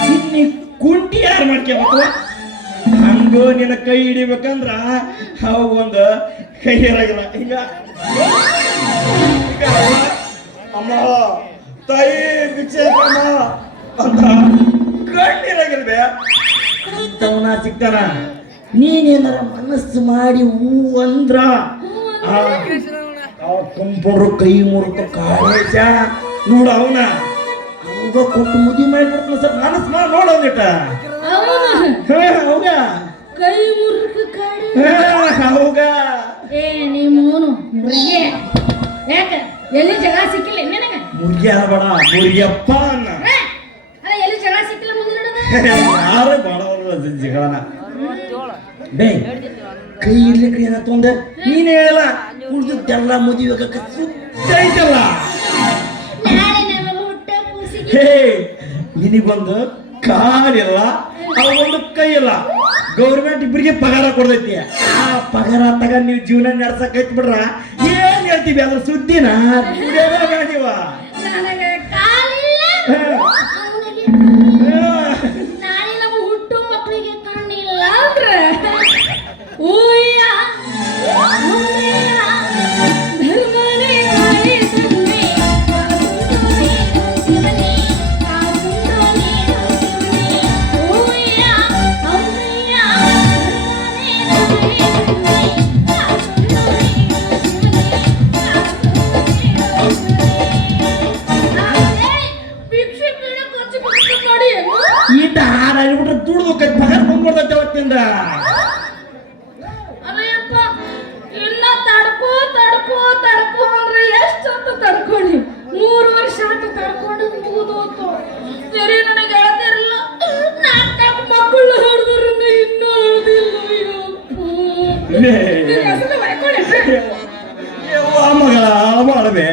ಇನ್ನಿ ಕುಂಟಿ ಯಾರು ಮಾಡ್ಕೋಬೇಕು ಹಂಗು ನಿನ್ನ ಕೈ ಹಿಡಿಬೇಕಂದ್ರ ಅವು ಒಂದು ಕೈ ಇರಾಗಿಲ್ಲ ಈಗ ಅಮ್ಮ ತಾಯಿ ಭಿಕ್ಷೆ ಅಂತ ಕಣ್ಣಿರಾಗಿಲ್ವೇ ಅಂತವನ ಸಿಗ್ತಾನ ನೀನೇನಾರ ಮನಸ್ಸು ಮಾಡಿ ಹೂ ಅಂದ್ರ ಕಂಪೌಂಡ್ರು ಕೈ ಮುರುಕ ಕಾಳೇಶ ನೋಡ ಅವನ ಅವಾಗ ಕೊಟ್ಟು ಮುದಿ ಮಾಡಿಬಿಡ್ತಾನ ಸರ್ ಮನಸ್ಸು ಮಾಡಿ ನೋಡೋದಿಟ್ಟ ಹೌಗ ಕೈ ಮುರುಕ ಕಾಡೆ ಹೌಗ ಏ ನೀನು ಮುರಿಗೆ ಯಾಕ ಎಲ್ಲಿ ಜಗ ಸಿಕ್ಕಿಲ್ಲ ನಿನಗ ಮುರ್ಗಿ ಅನ್ಬೇಡ ಮುರಿಯಪ್ಪ ಅನ್ನ ಅಲ್ಲ ಎಲ್ಲಿ ಜಗ ಸಿಕ್ಕಿಲ್ಲ ಮುಗಿಲಿಡದ ಯಾರು ಬಾಡವಲ್ಲ ಜಗಳನ ಬೇ ಕೈ ಇರ್ಲಿಕ್ಕೆ ಏನ ತೊಂದೆ ನೀನೇ ಹೇಳಲ್ಲ ಉಳಿದೆಲ್ಲ ಮದುವೆ ಸುತ್ತೈತಲ್ಲ ನಾಳೆ ನಮ್ಮ ಹುಟ್ಟ ಕೂಸಿಗೆ ಹೇ ನಿನಗೊಂದು ಕಾಲಿಲ್ಲ ಅವೊಂದು ಕೈ ಇಲ್ಲ ಗೌರ್ಮೆಂಟ್ ಇಬ್ಬರಿಗೆ ಪಗಾರ ಕೊಡ್ತೈತಿ ಆ ಪಗಾರ ತಗ ನೀವು ಜೀವನ ನಡ್ಸಕ್ ಐತ್ ಬಿಡ್ರ ಏನ್ ಹೇಳ್ತೀವಿ ಅದ್ರ ಸುದ್ದಿನ ನೀವ ನನಗೆ ಕಾಲಿಲ್ಲ ಅವನಿಗೆ ನಾಳೆ ನಮ್ಮ ಹುಟ್ಟು ಮಕ್ಕಳಿಗೆ ಕಣ್ಣಿಲ್ಲ ಅಂದ್ರೆ ಊಯ್ಯ ಧರ್ಮನೇ ಕಾಯಿ ಸುಮ್ಮನೆ ಶಿವನೇ ಕಾಸುಂದೋನಿ ಊಯ್ಯ ಅವ್ರಯ್ಯ ಧರ್ಮನೇ ಕಾಯಿ ಸುಮ್ಮನೆ ಕಾಸುಂದೋನಿ ಭಿಕ್ಷೆ ಬೀಳ ಖರ್ಚು ಬಿಟ್ಟು ನೋಡಿ ಈತ ಹಾರಾಡ್ಬಿಟ್ರೆ ದುಡ್ದು ಪಗಾರ ಬಂದ್ಬಿಡ್ತೈತೆ ಅವತ್ತಿಂದ ಅಲ್ಲಯ್ಯಪ್ಪ ಇನ್ನ ತಡ್ಕೋ ಅಂದ್ರೆ ಎಷ್ಟೊತ್ತು ತಡ್ಕೊಳ್ಳಿ 3 ವರ್ಷ ಆಯ್ತು ತಡ್ಕೊಂಡು ಮುಗಿದೋತು ಸರಿ ನನಗೆ ಹೇಳ್ತಿರಲ್ಲ ನಾಲ್ಕು ಮಕ್ಕಳು ಹೊಡೆದ್ರಿಂದ ಇನ್ನೂ ಮಗಳ ಮಾಡಬೇ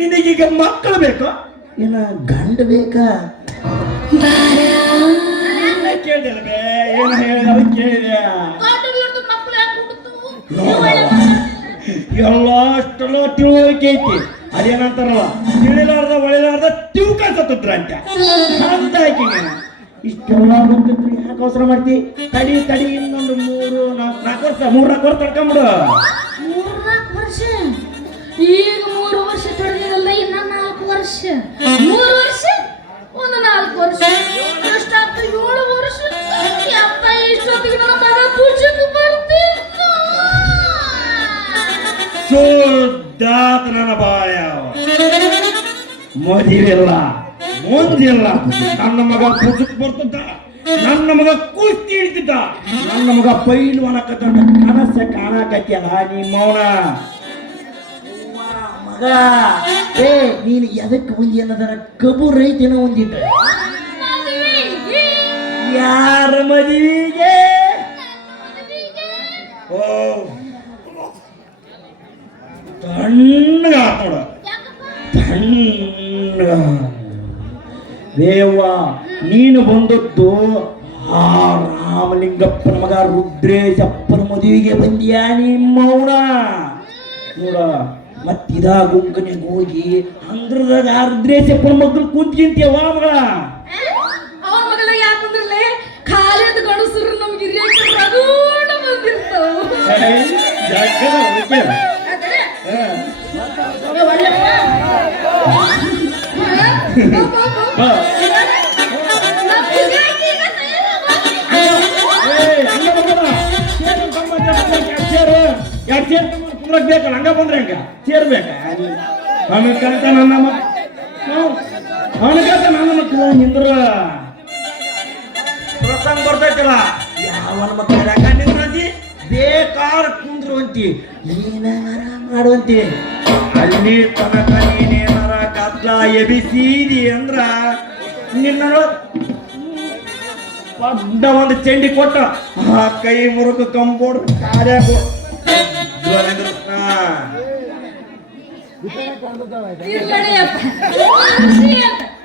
ನಿನಗೀಗ ಮಕ್ಕಳು ಬೇಕು ಏನ ಗಂಡ ಬೇಕಾ ಕೇಳಿದೆ ಏನ ಹೇಳಿದ ಕೇಳಿದೆ ಮಕ್ಕಳು ಯಾಕೆ ಹುಟ್ಟುತ್ತವು ಎಲ್ಲ ಅಷ್ಟೆಲ್ಲ ತಿಳುವಳಿಕೆ ಐತಿ ಅದೇನಂತಾರಲ್ಲ ತಿಳಿಲಾರ್ದ ಒಳಿಲಾರ್ದ ತಿಳ್ಕ ಸತ್ತದ್ರ ಅಂತ ಅಂತ ಹಾಕಿ ಇಷ್ಟೆಲ್ಲ ಗೊತ್ತಿದ್ರು ಯಾಕೆ ಅವಸರ ಮಾಡ್ತಿ ತಡಿ ಇನ್ನೊಂದು 3-4 ವರ್ಷ ತಡ್ಕೊಂಬಿಡು 3-4 ವರ್ಷ ಈಗ 3 ವರ್ಷ ತಡೆದಿರಲ್ಲ ಇನ್ನ 4 ವರ್ಷ 3 ವರ್ಷ ಒಂದು 4 ವರ್ಷ ಎಷ್ಟಾಗ್ತದೆ 7 ವರ್ಷ ಯಪ್ಪ ಇಷ್ಟೊತ್ತಿಗೆ ನನ್ನ ಮಗ ಪೂಜೆಗೆ ಬರ್ತಿದ್ದ ಶುದ್ಧಾತ ನನ್ನ ಬಾಯ ಮದುವೆಲ್ಲ ಮುಂದಿಲ್ಲ ನನ್ನ ಮಗ ಪೂಜಕ್ ಬರ್ತಂತ ನನ್ನ ಮಗ ಕುಸ್ತಿ ಹಿಡಿತಿದ್ದ, ನನ್ನ ಮಗ ಪೈಲ್ವಾನ ಕತ್ತಂತ ಕನಸ ಕಾಣಕತ್ಯಲ್ಲ ನಿಮ್ಮವನ ಮಗ. ಏ ನೀನು ಎದಕ್ಕೆ ಒಂದಿ ಅನ್ನೋದರ ಕಬು ರೈತನ ಒಂದಿದ್ದ ಯಾರ ಮದುವೆಗೆ? ಓ ತಣ್ಣಗ ನೋಡ, ತಣ್ಣಗ. ದೇವ ನೀನು ಬಂದದ್ದು ಆ ರಾಮಲಿಂಗಪ್ಪನ ಮಗ ರುದ್ರೇಶಪ್ಪನ ಮದುವೆಗೆ ಬಂದಿಯಾ ನಿಮ್ಮವನ ನೋಡ. ಮತ್ತಿದ ಗುಂಕನಿಗೆ ಹೋಗಿ ಅಂದ್ರದಾಗ ಆ ರುದ್ರೇಶಪ್ಪನ ಮಕ್ಕಳು ಕುಂತ್ಕಿಂತೀವ ಮಗಳ. ಅವ್ರ ಮಗಳ ಯಾಕಂದ್ರಲ್ಲೇ ಖಾಲಿದ ಗಣಸರು ನಮ್ಗೆ ರಗೂಡ ಬಂದಿರ್ತಾವ. ಬೇಕಲ್ಲ ಹಂಗ ಬಂದ್ರೆ ಹಂಗ ಸೇರ್ಬೇಕ ಅವನಕಂತ ನನ್ನ ಮಕ್ಕಳು ನಿಂದ್ರ ಪ್ರಸಂಗ ಬರ್ತೈತಲ್ಲ. ಯಾವನ ಮಕ್ಕಳ ನಿಂದ್ರಂತಿ ಬೇಕಾದ ಕುಂದ್ರುವಂತಿ ಏನಾರ ಮಾಡುವಂತಿ. ಅಲ್ಲಿ ತನಕ ನೀನೇನಾರ ಗದ್ಲ ಎಬಿಸಿದಿ ಅಂದ್ರ ನಿನ್ನ ಪಡ್ಡ ಒಂದು ಚೆಂಡಿ ಕೊಟ್ಟ ಆ ಕೈ ಮುರುಕು ಕಂಪೌಂಡ್ ಕಾರ್ಯಾಗ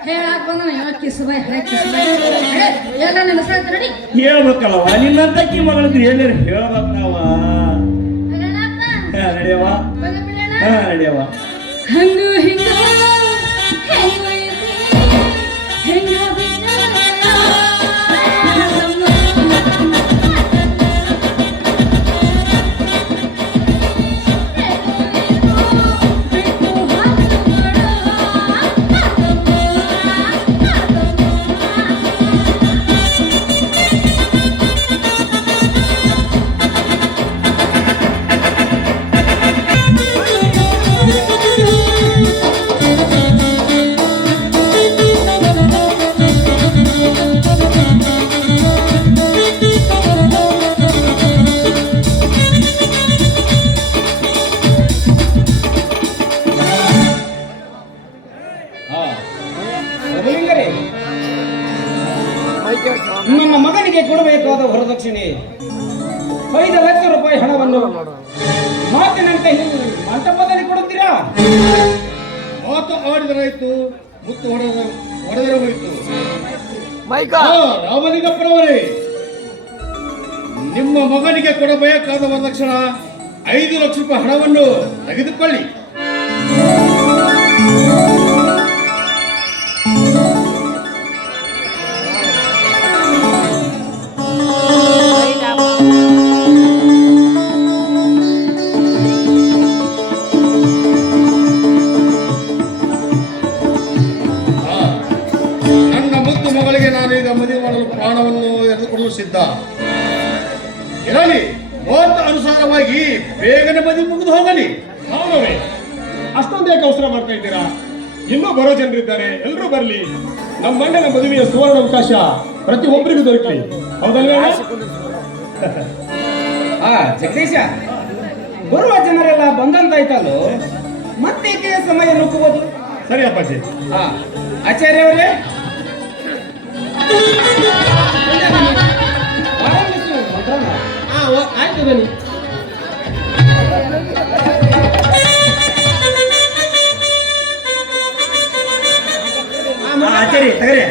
ಹೇಳಕ್ ಬಂದ ಎಲ್ಲ ನೆನಸಾಯ್ತು ನಡಿ. ಹೇಳ್ಬೇಕಲ್ಲವ ನಿನ್ನಂತಕ್ಕಿ ಮಗಳಿದ್ರು ಏನೇನು ಹೇಳ್ಬೇಕು ನಾವ. ನಡೆಯವ ನಡೆಯವ ಹಂಗ ಹಿಂಗ ಹೆಂಗ ನನ್ನ ಮಗನಿಗೆ ಕೊಡಬೇಕಾದ ವರದಕ್ಷಿಣೆ 5 ಲಕ್ಷ ರೂಪಾಯಿ ಹಣವನ್ನು ಮಾತಿನಂತೆ ಮಂಟಪದಲ್ಲಿ ಕೊಡುತ್ತೀರಾ? ಮಾತು ಆಡಿದರಾಯ್ತು, ಮುತ್ತು ಹೊಡೆದರೆ ಹೋಯಿತು. ರಾಮಲಿಂಗಪ್ಪನವರೇ, ನಿಮ್ಮ ಮಗನಿಗೆ ಕೊಡಬೇಕಾದ ವರದಕ್ಷಿಣ 5 ಲಕ್ಷ ರೂಪಾಯಿ ಹಣವನ್ನು ತೆಗೆದುಕೊಳ್ಳಿ. ಮಗಳಿಗೆ ನಾನೀಗ ಮದುವೆ ಮಾಡಲು ಪ್ರಾಣವನ್ನು ಎಳೆದುಕೊಳ್ಳಲು ಸಿದ್ಧ. ಇರಲಿ, ಮುಹೂರ್ತ ಅನುಸಾರವಾಗಿ ಬೇಗನೆ ಮದುವೆ ಮುಗಿದು ಹೋಗಲಿ. ಹೌದವೇ, ಅಷ್ಟೊಂದೇ ಅವಸರ ಮಾಡ್ತಾ ಇದ್ದೀರಾ? ಇನ್ನೂ ಬರೋ ಜನರಿದ್ದಾರೆ, ಎಲ್ಲರೂ ಬರಲಿ. ನಮ್ಮ ಮಣ್ಣಿನ ಮದುವೆಯ ಸುವರ್ಣ ಅವಕಾಶ ಪ್ರತಿಯೊಬ್ಬರಿಗೂ ದೊರಕಲಿ. ಹೌದಲ್ವೇ? ಜಗದೀಶ, ಬರುವ ಜನರೆಲ್ಲ ಬಂದಂತಾಯ್ತಲ್ಲೋ, ಮತ್ತೇಕೆ ಸಮಯ ನುಗ್ಗುವುದು? ಸರಿ ಅಪ್ಪಾಜಿ. ಆಚಾರ್ಯ ಅವರೇ, ಆಯ್ತು ಬನ್ನಿ. ಆಚಾರ್ಯ ತಗರೆ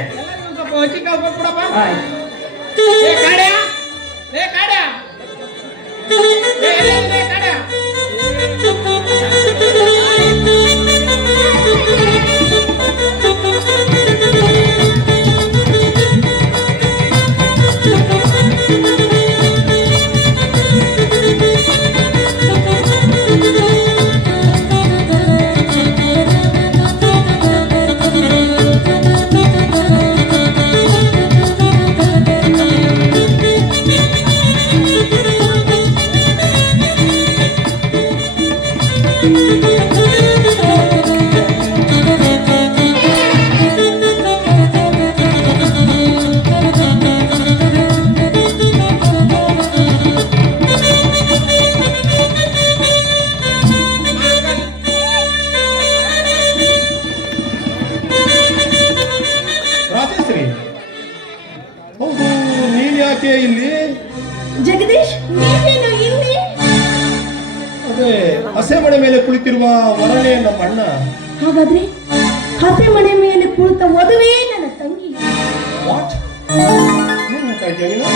ಹಾಗಾದ್ರೆ ಹಸೆ ಮನೆ ಮೇಲೆ ಕುಳಿತಿರುವ ವರನೇ ನಮ್ಮ ಅಣ್ಣ. ಹಾಗಾದ್ರೆ ಹಸೆ ಮನೆ ಮೇಲೆ ಕುಳಿತ ವಧುವೇ ನನ್ನ ತಂಗಿ. ವಾಟ್ ಏನ್ ಹೇಳ್ತಾ ಇದ್ದೀಯ ನೀನು?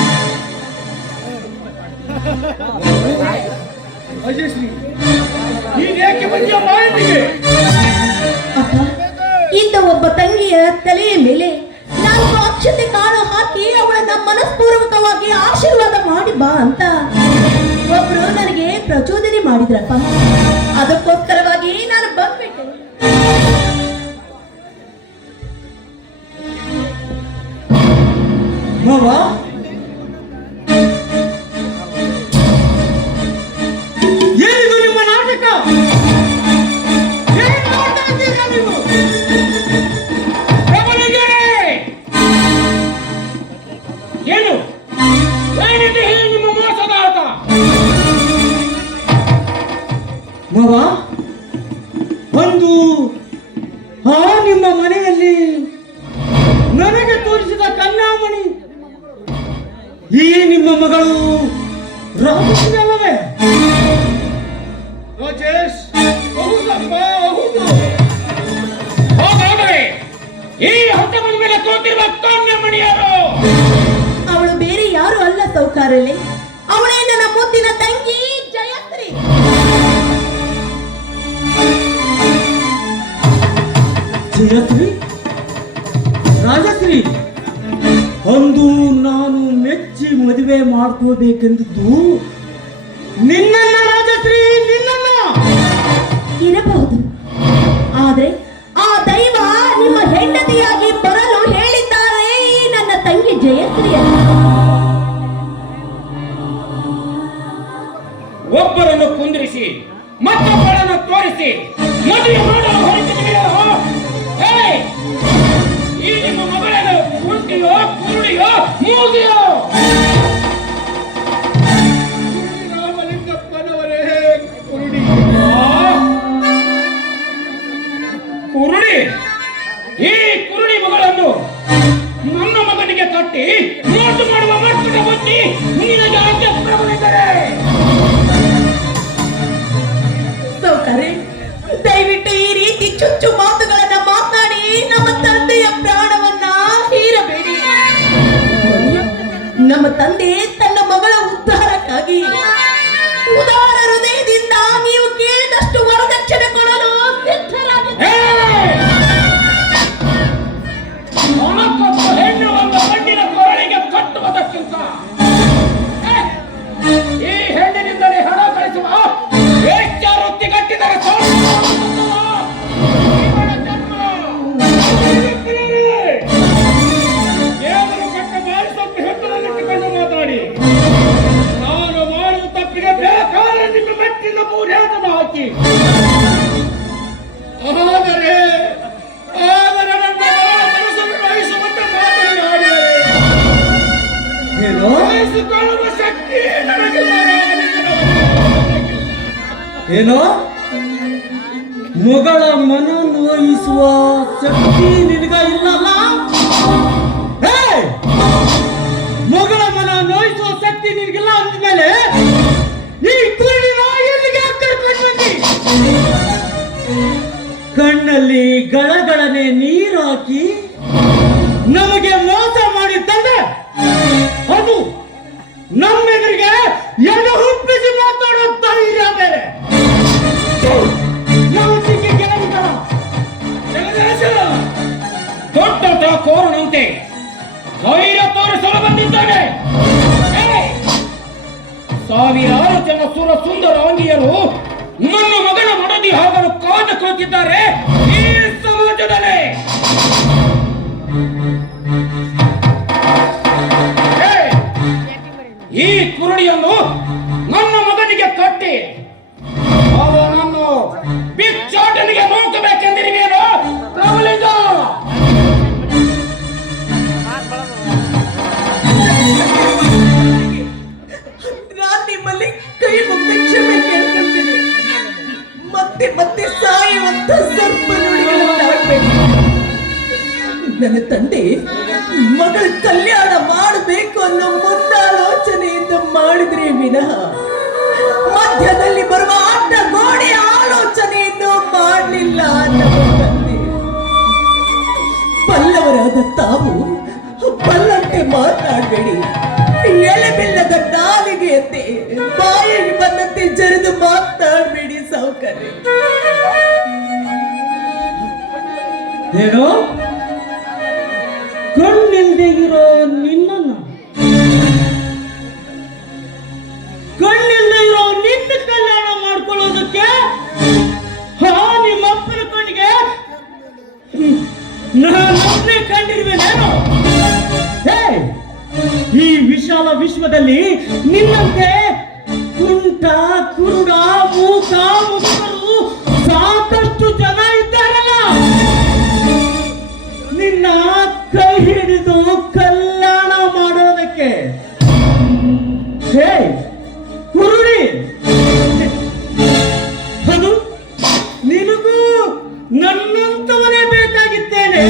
ಅಜಯಶ್ರೀ, ನೀನ್ ಯಾಕೆ ಬಂದಿಯ ಮಾಹಿತಿಗೆ? ಅಪ್ಪ, ಇದ್ದ ಒಬ್ಬ ತಂಗಿಯ ತಲೆಯ ಮೇಲೆ 4 ಅಕ್ಷತೆ ಕಾಳು ಹಾಕಿ ಅವಳನ್ನ ಮನಸ್ಪೂರ್ವಕವಾಗಿ ಆಶೀರ್ವಾದ ಮಾಡಿ ಬಾ ಅಂತ ಒಬ್ರು ನನಗೆ ಪ್ರಚೋದನೆ ಮಾಡಿದ್ರಪ್ಪ. ಅದಕ್ಕೋಸ್ಕರವಾಗಿ ನಾನು ಬಂದ್ಬಿಟ್ಟೆ. ಮಾವ, ಏನಿದು ನಿಮ್ಮ ನಾಟಕ? ಏನ್ ಮಾಡ್ತಾ ಇದ್ದೀರಾ ನೀವು? ಏನು ಏನಿದೆ ಈ ನಿಮ್ಮ ಮೋಸದ ಆಟ? ಮಾವ, ಒಂದು ನಿಮ್ಮ ಮನೆಯಲ್ಲಿ ನನಗೆ ತೋರಿಸಿದ ಕನ್ಯಾಮಣಿ ಈ ನಿಮ್ಮ ಮಗಳು ರಾಜಶ್ರೀ ಅಲ್ಲವೇ? ರಾಜೇಶ್, ಹೌದಪ್ಪ, ಹೌದು. ಹಾಗಾದರೆ ಈ ಹತ್ತಮನ ಮೇಲೆ ತೋತಿರುವ ಕನ್ಯಾಮಣಿ ಯಾರು? ಅವಳು ಬೇರೆ ಯಾರು ಅಲ್ಲ ಸೌಕಾರಲ್ಲೇ, ಅವಳೇ ನನ್ನ ಮುದ್ದಿನ ತಂಗಿ ಜಯಶ್ರೀ. ಜಯಶ್ರೀ, ರಾಜಶ್ರೀ, ಅಂದು ನಾನು ಮೆಚ್ಚಿ ಮದುವೆ ಮಾಡ್ಕೋಬೇಕೆಂದಿದ್ದು ನಿನ್ನನ್ನ ರಾಜಶ್ರೀ, ನಿನ್ನನ್ನ. ಇರಬಹುದು, ಆದ್ರೆ ಆ ದೈವ ನಿಮ್ಮ ಹೆಂಡತಿಯಾಗಿ ಬರಲು ಹೇಳಿದ್ದಾರೆ ನನ್ನ ತಂಗಿ ಜಯಶ್ರೀಯನ್ನು. ಒಬ್ಬರನ್ನು ಕುಂದಿರಿಸಿ ಮತ್ತೊಬ್ಬರನ್ನು ತೋರಿಸಿ ಮದುವೆ ಮಾಡಲು ಹೊರಟಿದೆಯೋ? ಈ ನಿಮ್ಮ ಮಗಳನ್ನು ಕುಂಟಿಯೋ ಕುರುಡಿಯೋ ಮೂಗಿಯೋ? ರಾಮಲಿಂಗಪ್ಪನವರೇ, ಕುರುಡಿ. ಕುರುಡಿ? ಈ ಕುರುಡಿ ಮಗಳನ್ನು ನನ್ನ ಮಗನಿಗೆ ಕಟ್ಟಿ ನೋಟು ಮಾಡುವ ಮಟ್ಟದ ಬುದ್ಧಿ ನಿನಗೆ ಆಜ್ಞೆ ಪ್ರಬಲಿದ್ದರೆ ಸೌಕರ್ಯ, ದಯವಿಟ್ಟು ಈ ರೀತಿ ಚುಚ್ಚು ಮಾತುಗಳನ್ನ ಮಾತನಾಡಿ ನಮ್ಮ ತಂದೆಯ ಪ್ರಾಣವನ್ನ ಹೀರಬೇಡಿ. ನಮ್ಮ ತಂದೆ ತನ್ನ ಮಗಳ ಉದ್ಧಾರಕ್ಕಾಗಿ ಉದಾರ ಹೃದಯದಿಂದ ನೀವು ಕೇಳಿದಷ್ಟು ವರದಕ್ಷಿಣೆ ಕೊಡಲು ಸಿದ್ಧರಾಗಿದ್ದಾರೆ. ಒಣಕೊಬ್ಬ ಹೆಣ್ಣು ಒಂದು ಗಂಡಿನ ಕೊರಳಿಗೆ ಕಟ್ಟುವುದಕ್ಕಿಂತ ಈ ಹೆಣ್ಣಿನಿಂದಲೇ ಹಣ ಕಳಿಸುವ ವೇಶ್ಯ ವೃತ್ತಿ ಕಟ್ಟಿದರೆ ದೇವರು ಕೊಟ್ಟ ಬಾರಿಸೊಪ್ಪು ಹೆಬ್ಬರಲ್ಲಿಟ್ಟುಕೊಂಡು ಮಾತಾಡಿ. ನಾನು ಮಾಡುವ ತಪ್ಪಿಗೆ ಬೇಕಾದ್ರೆ ನಿಮ್ಮ ಮೆಟ್ಟಿನ ಮೂರ್ಯಾತನ ಹಾಕಿ. ಆದರೆ ನನ್ನ ಮಗಳ ಮನಸ್ಸನ್ನು ವಹಿಸುವಂತೆ ಮಾತನಾಡಿದರೆ ಏನೋ ವಹಿಸಿಕೊಳ್ಳುವ ಶಕ್ತಿ ನನಗಿಲ್ಲ. ಏನೋ ಮಗಳ ಮನ ನೋಯಿಸುವ ಶಕ್ತಿ ನಿನಗ ಇಲ್ಲಲ್ಲ? ಮಗಳ ಮನ ನೋಯಿಸುವ ಶಕ್ತಿ ನಿನಗಿಲ್ಲ ಅಂದ್ಮೇಲೆ ಈ ಕುರುಡಿನ ಎಲ್ಲಿಗೆ ಕರ್ಕೊಂಡು ಬಂದಿ? ಕಣ್ಣಲ್ಲಿ ಗಳಗಳನೆ ನೀರು ಹಾಕಿ ನಮಗೆ ಮೋಸ ಮಾಡಿ ತಂದೆ, ಅದು ನಮ್ಮೆದುರಿಗೆ ಎಡೆ ಹುಟ್ಟಿಸಿ ಮಾತಾಡೋ ಧೈರ್ಯ ಬೇರೆ. ನಾವು ಚಿಕ್ಕಿ ಕೆಲವಿತರ ದೊಡ್ಡ ಕೋರನಂತೆ ಧೈರ್ಯ ತೋರಿಸಲು ಬಂದಿದ್ದಾನೆ. ಸಾವಿರಾರು ಜನ ಸುರ ಸುಂದರ ಅಂಗಿಯರು ನನ್ನ ಮಗನ ಮಡದಿ ಆಗಲು ಕಾದು ಕುಳಿತಿದ್ದಾರೆ ಈ ಸಮಾಜದಲ್ಲಿ. ಈ ಕುರುಡಿಯನ್ನು ನನ್ನ ಮಗನಿಗೆ ಕಟ್ಟಿ ಅವನನ್ನು ಬಿಚ್ಚಾಟನಿಗೆ ನೂಕಬೇಕೆಂದಿರುವೇನೋ ರಾಮಲಿಂಗ? ನಿಮ್ಮಲ್ಲಿ ಕೈ ಮುಗ್ದು ಕ್ಷಮೆ ಕೇಳ್ಕೊಳ್ತೀನಿ. ಮತ್ತೆ ಮತ್ತೆ ಸಾಯುವಂತ ಸರ್ಪ ನುಡಿಗಳನ್ನಾಡ್ಬೇಡಿ. ನನ್ನ ತಂದೆ ಮಗಳ ಕಲ್ಯಾಣ ಮಾಡಬೇಕು ಅನ್ನೋ ಮುಂದಾಲೋಚನೆಯಿಂದ ಮಾಡಿದ್ರೆ ವಿನಃ ಮಧ್ಯದಲ್ಲಿ ಬರುವ ಆಟ ತಾವು ಬಲ್ಲಂತೆ ಮಾತನಾಡಬೇಡಿ. ಎಲೆಬಿಲ್ಲದ ನಾಲಿಗೆಯಂತೆ ಬಾಯಿಗೆ ಬಂದಂತೆ ಜರಿದು ಮಾತನಾಡಬೇಡಿ ಸಾವುಕಾರೆ. ಏನೋ ಕಣ್ಣಿಲ್ದೆ ಇರೋ ನಿನ್ನನ್ನು, ಕಣ್ಣಿಲ್ದೆ ಇರೋ ನಿನ್ನ ಕಲ್ಯಾಣ ಮಾಡ್ಕೊಳ್ಳೋದಕ್ಕೆ ನಿಮ್ಮ ಅಪ್ಪನ ಕಣ್ಣಿಗೆ ನಾನೊಬ್ಬನೇ ಕಂಡಿರುವೆನೇನು? ಈ ವಿಶಾಲ ವಿಶ್ವದಲ್ಲಿ ನಿನ್ನಂತೆ ಕುಂಟ ಕುರುಡ ಮೂಕ ಮುಖರು ಸಾಕಷ್ಟು ಜನ ಇದ್ದಾರಲ್ಲ. ನಿನ್ನ ಕೈ ಹಿಡಿದು ಕಲ್ಯಾಣ ಮಾಡೋದಕ್ಕೆ ಕುರುಡಿ, ಅದು ನಿನಗೂ ನನ್ನಂತವನೇ ಬೇಕಾಗಿದ್ದೇನೆ.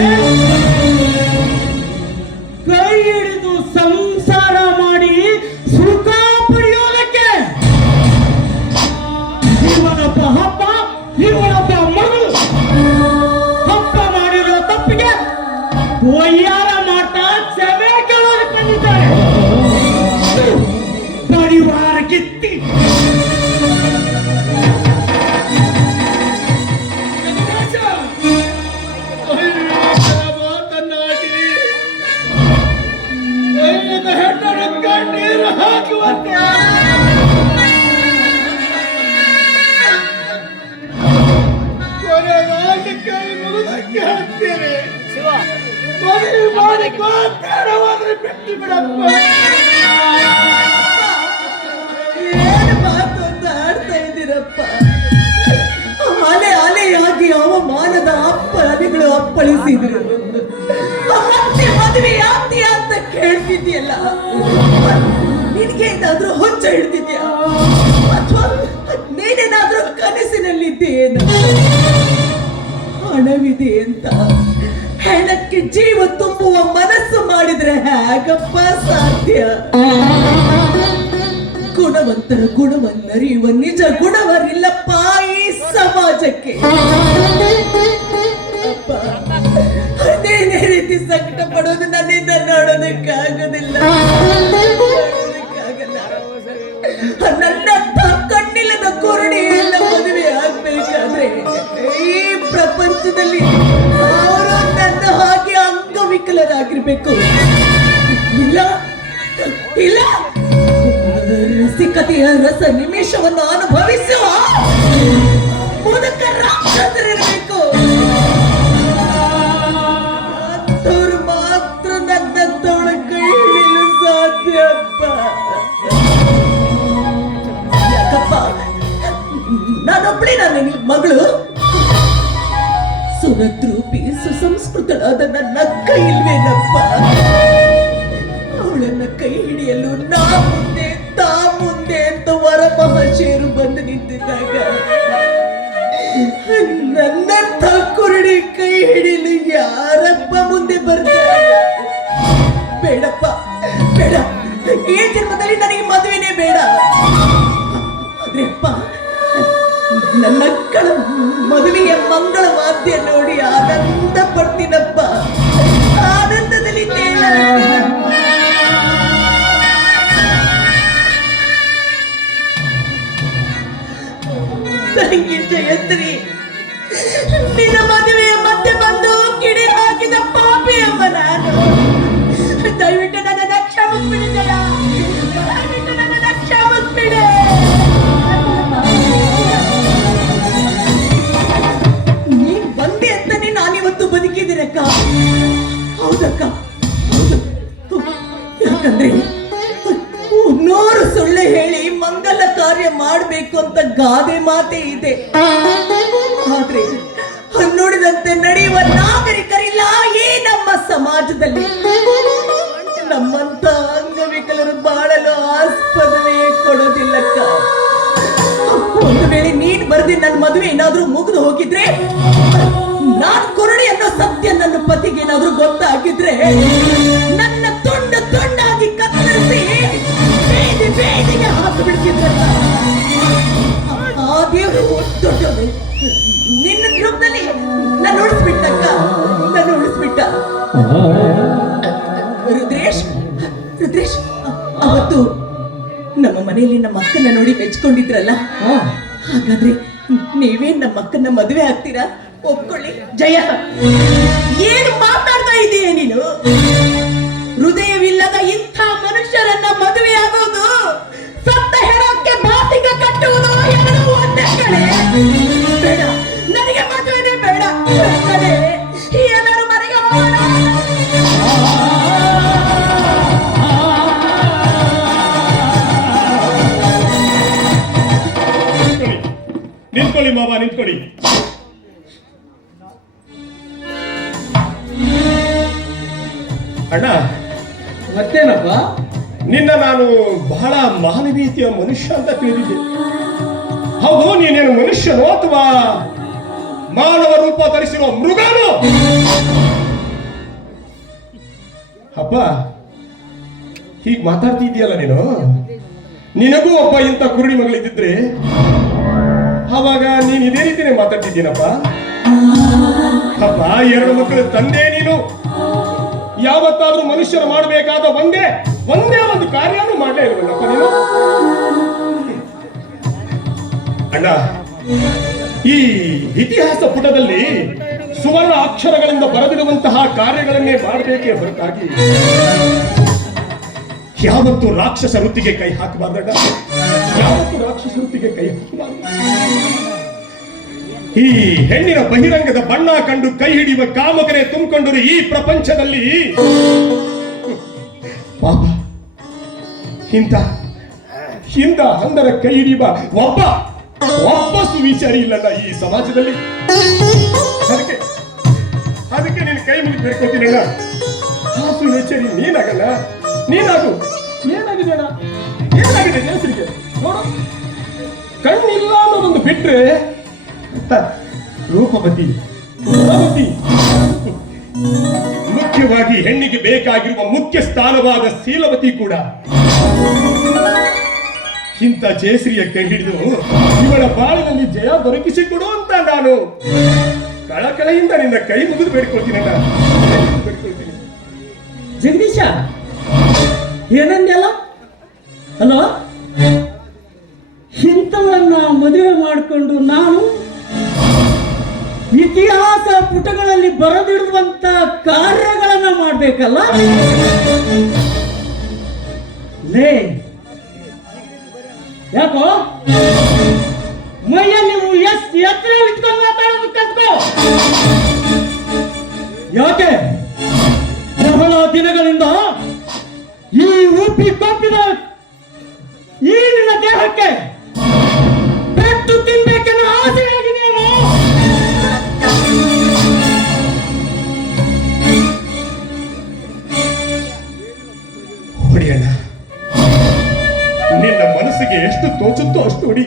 ಕೈ ಹಿಡಿದು ಸಂಸಾರ ಮಾಡಿ ಸುಖ ಪಡೆಯೋದಕ್ಕೆ ಇವನೊಬ್ಬ ಹಬ್ಬ, ಇವನೊಬ್ಬ ಮಗಳು. ಹಬ್ಬ ಮಾಡಿರೋ ತಪ್ಪಿಗೆ ಒಯ್ಯಾರ ಮಾಡ್ತಾ ಕ್ಷಮೆ ಕೇಳೋದಕ್ಕೆ ಬಂದಿದ್ದಾರೆ. ಪರಿವಾರ ಕಿತ್ತಿ ಕಣ್ಣೀರು ಹಾಕುವಂತೆ ಕೊನೆಗಾಗಿ ಕೈ ಮುಗಿದಕ್ಕೆ ಹಾಕ್ತೀರಿ. ಮದುವೆ ಮಾಡಿ ಮಾತಾಡವಾದ್ರೆ ಬಿಟ್ಟು ಬಿಡಪ್ಪ. ಏನು ಮಾತೊಂದು ಆಡ್ತಾ ಇದ್ದೀರಪ್ಪ? ಅಲೆ ಅಲೆಯಾಗಿ ಅವಮಾನದ ಅಪ್ಪಳಿಗಳು ಅಪ್ಪಳಿಸಿದ್ರು. ಮತ್ತೆ ಮದುವೆ ಆಗ್ತೀಯ ಅಂತ ಕೇಳ್ತಿದ್ಯಲ್ಲ, ನಿನ್ಗೆ ಏನಾದ್ರೂ ಹೊಚ್ಚ ಹಿಡ್ತಿದ್ಯಾ? ಅಥವಾ ನೀನೇನಾದ್ರೂ ಕನಸಿನಲ್ಲಿದ್ದೇನು? ಹಣವಿದೆ ಅಂತ ಹೆಣಕ್ಕೆ ಜೀವ ತುಂಬುವ ಮನಸ್ಸು ಮಾಡಿದ್ರೆ ಹೇಗಪ್ಪ ಸಾಧ್ಯ? ಗುಣವಂತರ ಗುಣವನ್ನರಿಯುವ ನಿಜ ಗುಣವರಿಲ್ಲಪ್ಪ ಈ ಸಮಾಜಕ್ಕೆ. ಅಪ್ಪ, ಅದೇನೇ ರೀತಿ ಸಂಕಟ ಪಡೋದು ನನ್ನಿಂದ ನೋಡೋದಕ್ಕಾಗೋದಿಲ್ಲ. ನನ್ನಂತ ಕಣ್ಣಿಲ್ಲದ ಕುರುಡಿಯಿಂದ ಮದುವೆ ಆಗ್ಬೇಕಾದ್ರೆ ಈ ಪ್ರಪಂಚದಲ್ಲಿ ಅವರು ನನ್ನ ಹಾಗೆ ಅಂಗವಿಕಲರಾಗಿರ್ಬೇಕು. ಇಲ್ಲ ಇಲ್ಲ, ರಸಿಕತೆಯ ರಸ ನಿಮಿಷವನ್ನು ಅನುಭವಿಸುವ ಮುದುಕ ರಾಕ್ಷಸರಿರಬೇಕು. ಅಂತವ್ರು ಮಾತ್ರ ನನ್ನಂತವಳ ಕೈ ಹಿಡಿಯಲು ಸಾಧ್ಯಪ್ಪ. ಯಾಕಪ್ಪ, ನಾನೊಬ್ಬಳೇ ನನ್ನ ಮಗಳು. ಸುರದ್ರೂಪಿ ಸುಸಂಸ್ಕೃತಳಾದ ನನ್ನ ಕೈ ಇಲ್ವೇನಪ್ಪ? ಅವಳನ್ನ ಕೈ ಹಿಡಿಯಲು ನಾ ಮುಂದೆ ತಾ ಮುಂದೆ ಅಂತ ವರ ಮಹಾಶಯರು ಬಂದು ನಿಂತಿದ್ದಾಗ ನನ್ನಂತ ಕುರುಡಿ ಕೈ ಹಿಡಿಯಲು ಯಾರಪ್ಪ ಮುಂದೆ ಬರ್ತಾರೆ? ಬೇಡಪ್ಪ, ಬೇಡ. ಈ ಜನ್ಮದಲ್ಲಿ ನನಗೆ ಮದುವೆನೇ ಬೇಡ. ಆದ್ರೆ ಅಪ್ಪ, ನನ್ನ ಮಕ್ಕಳ ಮದುವೆಯ ಮಂಗಳ ವಾದ್ಯ ನೋಡಿ ಆನಂದ ಪಡ್ತೀನಪ್ಪ. ಆನಂದದಲ್ಲಿ ತಂಗಿ ಜಯತ್ರಿ, ನಿನ್ನ ಮದುವೆಯ ಮತ್ತೆ ಬಂದು ಕಿಡಿ ಹಾಕಿದ ಪಾಪಿ ಅಮ್ಮ ನಾನು. ದಯವಿಟ್ಟು ನನ್ನ ಕ್ಷಮಿಸ್ಬಿಡಿ ಜಯ, ದಯವಿಟ್ಟು ನನ್ನ ಕ್ಷಮಿಸ್ಬಿಡಿ. ನೀನ್ ಬಂದೆ ಅಂತಾನೆ ನಾನಿವತ್ತು ಬದುಕಿದ್ದೀರಕ್ಕ. ಹೌದಕ್ಕ, ಹೌದು. ಯಾಕಂದ್ರೆ 100 ಸುಳ್ಳು ಹೇಳಿ ಮಂಗಲ ಕಾರ್ಯ ಮಾಡಬೇಕು ಅಂತ ಗಾದೆ ಮಾತೆ ಇದೆ. ಆದ್ರೆ ನೋಡಿದಂತೆ ನಡೆಯುವ ನಾಗರಿಕರಿಲ್ಲ ಈ ನಮ್ಮ ಸಮಾಜದಲ್ಲಿ. ನಮ್ಮಂತ ಅಂಗವಿಕಲರು ಬಾಳಲು ಆಸ್ಪದವೇ ಕೊಡೋದಿಲ್ಲಕ್ಕ. ಒಂದು ವೇಳೆ ನೀನ್ ಬರೆದಿ ನನ್ನ ಮದುವೆ ಏನಾದ್ರೂ ಮುಗಿದು ಹೋಗಿದ್ರೆ, ನಾನ್ ಕುರುಡಿ ಅನ್ನೋ ಸತ್ಯ ನನ್ನ ಪತಿಗೆ ಏನಾದ್ರೂ ಗೊತ್ತಾಗಿದ್ರೆ ನನ್ನ ತುಂಡು ತುಂಡಾಗಿ ಕತ್ತರಿಸಿ ಬೇದಿಗೆ ಹಾಕಿ ಬಿಡ್ತಿದ್ರಲ್ಲ. ಆ ದೇವರು ದೊಡ್ಡವರು. ನಿನ್ನ ರೂಪದಲ್ಲಿ ನಾನು ಉಳಿಸ್ಬಿಟ್ಟಕ್ಕ, ನಾನು ಉಳಿಸ್ಬಿಟ್ಟ. ಮನೆಯಲ್ಲಿ ನಮ್ಮ ಅಕ್ಕನ ನೋಡಿ ಮೆಚ್ಕೊಂಡಿದ್ರಲ್ಲ, ಹಾಗಾದ್ರೆ ನೀವೇ ನಮ್ಮ ಅಕ್ಕನ ಮದುವೆ ಆಗ್ತೀರಾ? ಒಪ್ಕೊಳ್ಳಿ. ಜಯ, ಏನು ಮಾತಾಡ್ತಾ ಇದೀಯ ನೀನು? ಹೃದಯವಿಲ್ಲದ ಇಂಥ ಮನುಷ್ಯರನ್ನ ಮದುವೆ ಆಗೋದು ಸತ್ತ ಹೆಣಕ್ಕೆ ಬಾಸಿಗ ಕಟ್ಟುವುದು ಎರಡೂ ಒಂದೇ ಕಡೆ. ಬೇಡ, ನನಗೆ ಮದುವೆನೇ ಬೇಡ. ಕಡೆ ಎಲ್ಲರೂ ಮನೆಗೆ ಹೋಗೋಣ. ನಿಂತ್ಕೊಳ್ಳಿ ಮಾವ, ನಿಂತ್ಕೊಳ್ಳಿ. ಅಣ್ಣ, ಮತ್ತೇನಪ್ಪ? ನಿನ್ನ ನಾನು ಬಹಳ ಮಾನವೀಯತೆಯ ಮನುಷ್ಯ ಅಂತ ತಿಳಿದಿದ್ದೆ. ಹೌದು, ನೀನೇನು ಮನುಷ್ಯನೋ ಅಥವಾ ಮಾನವ ರೂಪ ಧರಿಸಿರೋ ಮೃಗನೋ? ಅಪ್ಪ, ಹೀಗೆ ಮಾತಾಡ್ತಿದ್ಯಲ್ಲ ನೀನು. ನಿನಗೂ ಒಬ್ಬ ಇಂಥ ಕುರುಡಿ ಮಗಳಿದ್ದಿದ್ರೆ ಅವಾಗ ನೀನ್ ಇದೇ ರೀತಿನೇ ಮಾತಾಡ್ತಿದ್ದೀನಪ್ಪ. ಅಪ್ಪ, 2 ಮಕ್ಕಳ ತಂದೆ ನೀನು. ಯಾವತ್ತಾದ್ರೂ ಮನುಷ್ಯರು ಮಾಡಬೇಕಾದ ಒಂದೇ ಒಂದು ಕಾರ್ಯನೂ ಮಾಡಲೇ ಇಲ್ವಲ್ಲಪ್ಪ ನೀನು. ಅಣ್ಣ, ಈ ಇತಿಹಾಸ ಪುಟದಲ್ಲಿ ಸುವರ್ಣ ಅಕ್ಷರಗಳಿಂದ ಬರೆದಿರುವಂತಹ ಕಾರ್ಯಗಳನ್ನೇ ಮಾಡಬೇಕೇ ಹೊರತಾಗಿ ಯಾವತ್ತು ರಾಕ್ಷಸ ವೃತ್ತಿಗೆ ಕೈ ಹಾಕಬಾರ್ದಣ್ಣ. ಯಾವತ್ತು ರಾಕ್ಷಸ ವೃತ್ತಿಗೆ ಕೈ ಹಾಕಬಾರ್ದು. ಈ ಹೆಣ್ಣಿನ ಬಹಿರಂಗದ ಬಣ್ಣ ಕಂಡು ಕೈ ಹಿಡಿಯುವ ಕಾಮಕರೇ ತುಂಬಿಕೊಂಡಿರುವ ಈ ಪ್ರಪಂಚದಲ್ಲಿ ಪಾಪ ಇಂಥ ಅಂದರ ಕೈ ಹಿಡಿಯುವ ಒಬ್ಬ ಸುವಿಚಾರಿ ಇಲ್ಲಲ್ಲ ಈ ಸಮಾಜದಲ್ಲಿ. ಅದಕ್ಕೆ ನೀನು ಕೈ ಮುಗಿದು ಬೇಡ್ಕೊತೀನಲ್ಲ, ಆ ಸುವಿಚಾರಿ ನೀನಾಗಲ್ಲ. ನೀನಾಗು. ಏನಾಗಿದೆ ಅಣ್ಣ? ಏನಾಗಿದೆ ಹೆಸರಿಗೆ? ನೋಡು, ಕಣ್ಣಿಲ್ಲ ಅನ್ನೋದೊಂದು ಬಿಟ್ರೆ ರೂಪವತಿ, ಗುಣವತಿ, ಮುಖ್ಯವಾಗಿ ಹೆಣ್ಣಿಗೆ ಬೇಕಾಗಿರುವ ಮುಖ್ಯ ಸ್ಥಾನವಾದ ಶೀಲವತಿ ಕೂಡ. ಇಂಥ ಜಯಶ್ರೀಯ ಕೈ ಹಿಡಿದು ಇವಳ ಬಾಳಿನಲ್ಲಿ ಜಯ ದೊರಕಿಸಿಕೊಡು ಅಂತ ನಾನು ಕಳಕಳೆಯಿಂದ ನಿನ್ನ ಕೈ ಮುಗಿದು ಬೇಡ್ಕೊಳ್ತೀನಲ್ಲ. ಜಗದೀಶ, ಏನಂದ್ಯಲ್ಲ ಅಲ್ವಾ? ಇಂಥವನ್ನ ಮದುವೆ ಮಾಡಿಕೊಂಡು ನಾನು ಇತಿಹಾಸ ಪುಟಗಳಲ್ಲಿ ಬರೆದಿಡುವಂತ ಕಾರ್ಯಗಳನ್ನ ಮಾಡ್ಬೇಕಲ್ಲ? ಲೇ, ಯಾಕೋ ಮೈಯಲ್ಲಿ ನೀವು ಎಷ್ಟು ಎತ್ತರ ಇಟ್ಕೊಂಡು ಮಾತಾಡೋದು ಕಲ್ತ್ಕೋ. ಯಾಕೆ ಬಹಳ ದಿನಗಳಿಂದ ಈ ಉಪ್ಪಿ ಕೊಪ್ಪಿದ ಈ ನಿನ್ನ ದೇಹಕ್ಕೆ ಪೆಟ್ಟು ತಿನ್ಬೇಕೆನ್ನೋ ಆಸೆ ಆಗಿದೆಯಲ್ಲ? ಹೊಡಿಯಣ್ಣ, ನಿನ್ನ ಮನಸ್ಸಿಗೆ ಎಷ್ಟು ತೋಚುತ್ತೋ ಅಷ್ಟು ಹೊಡಿ.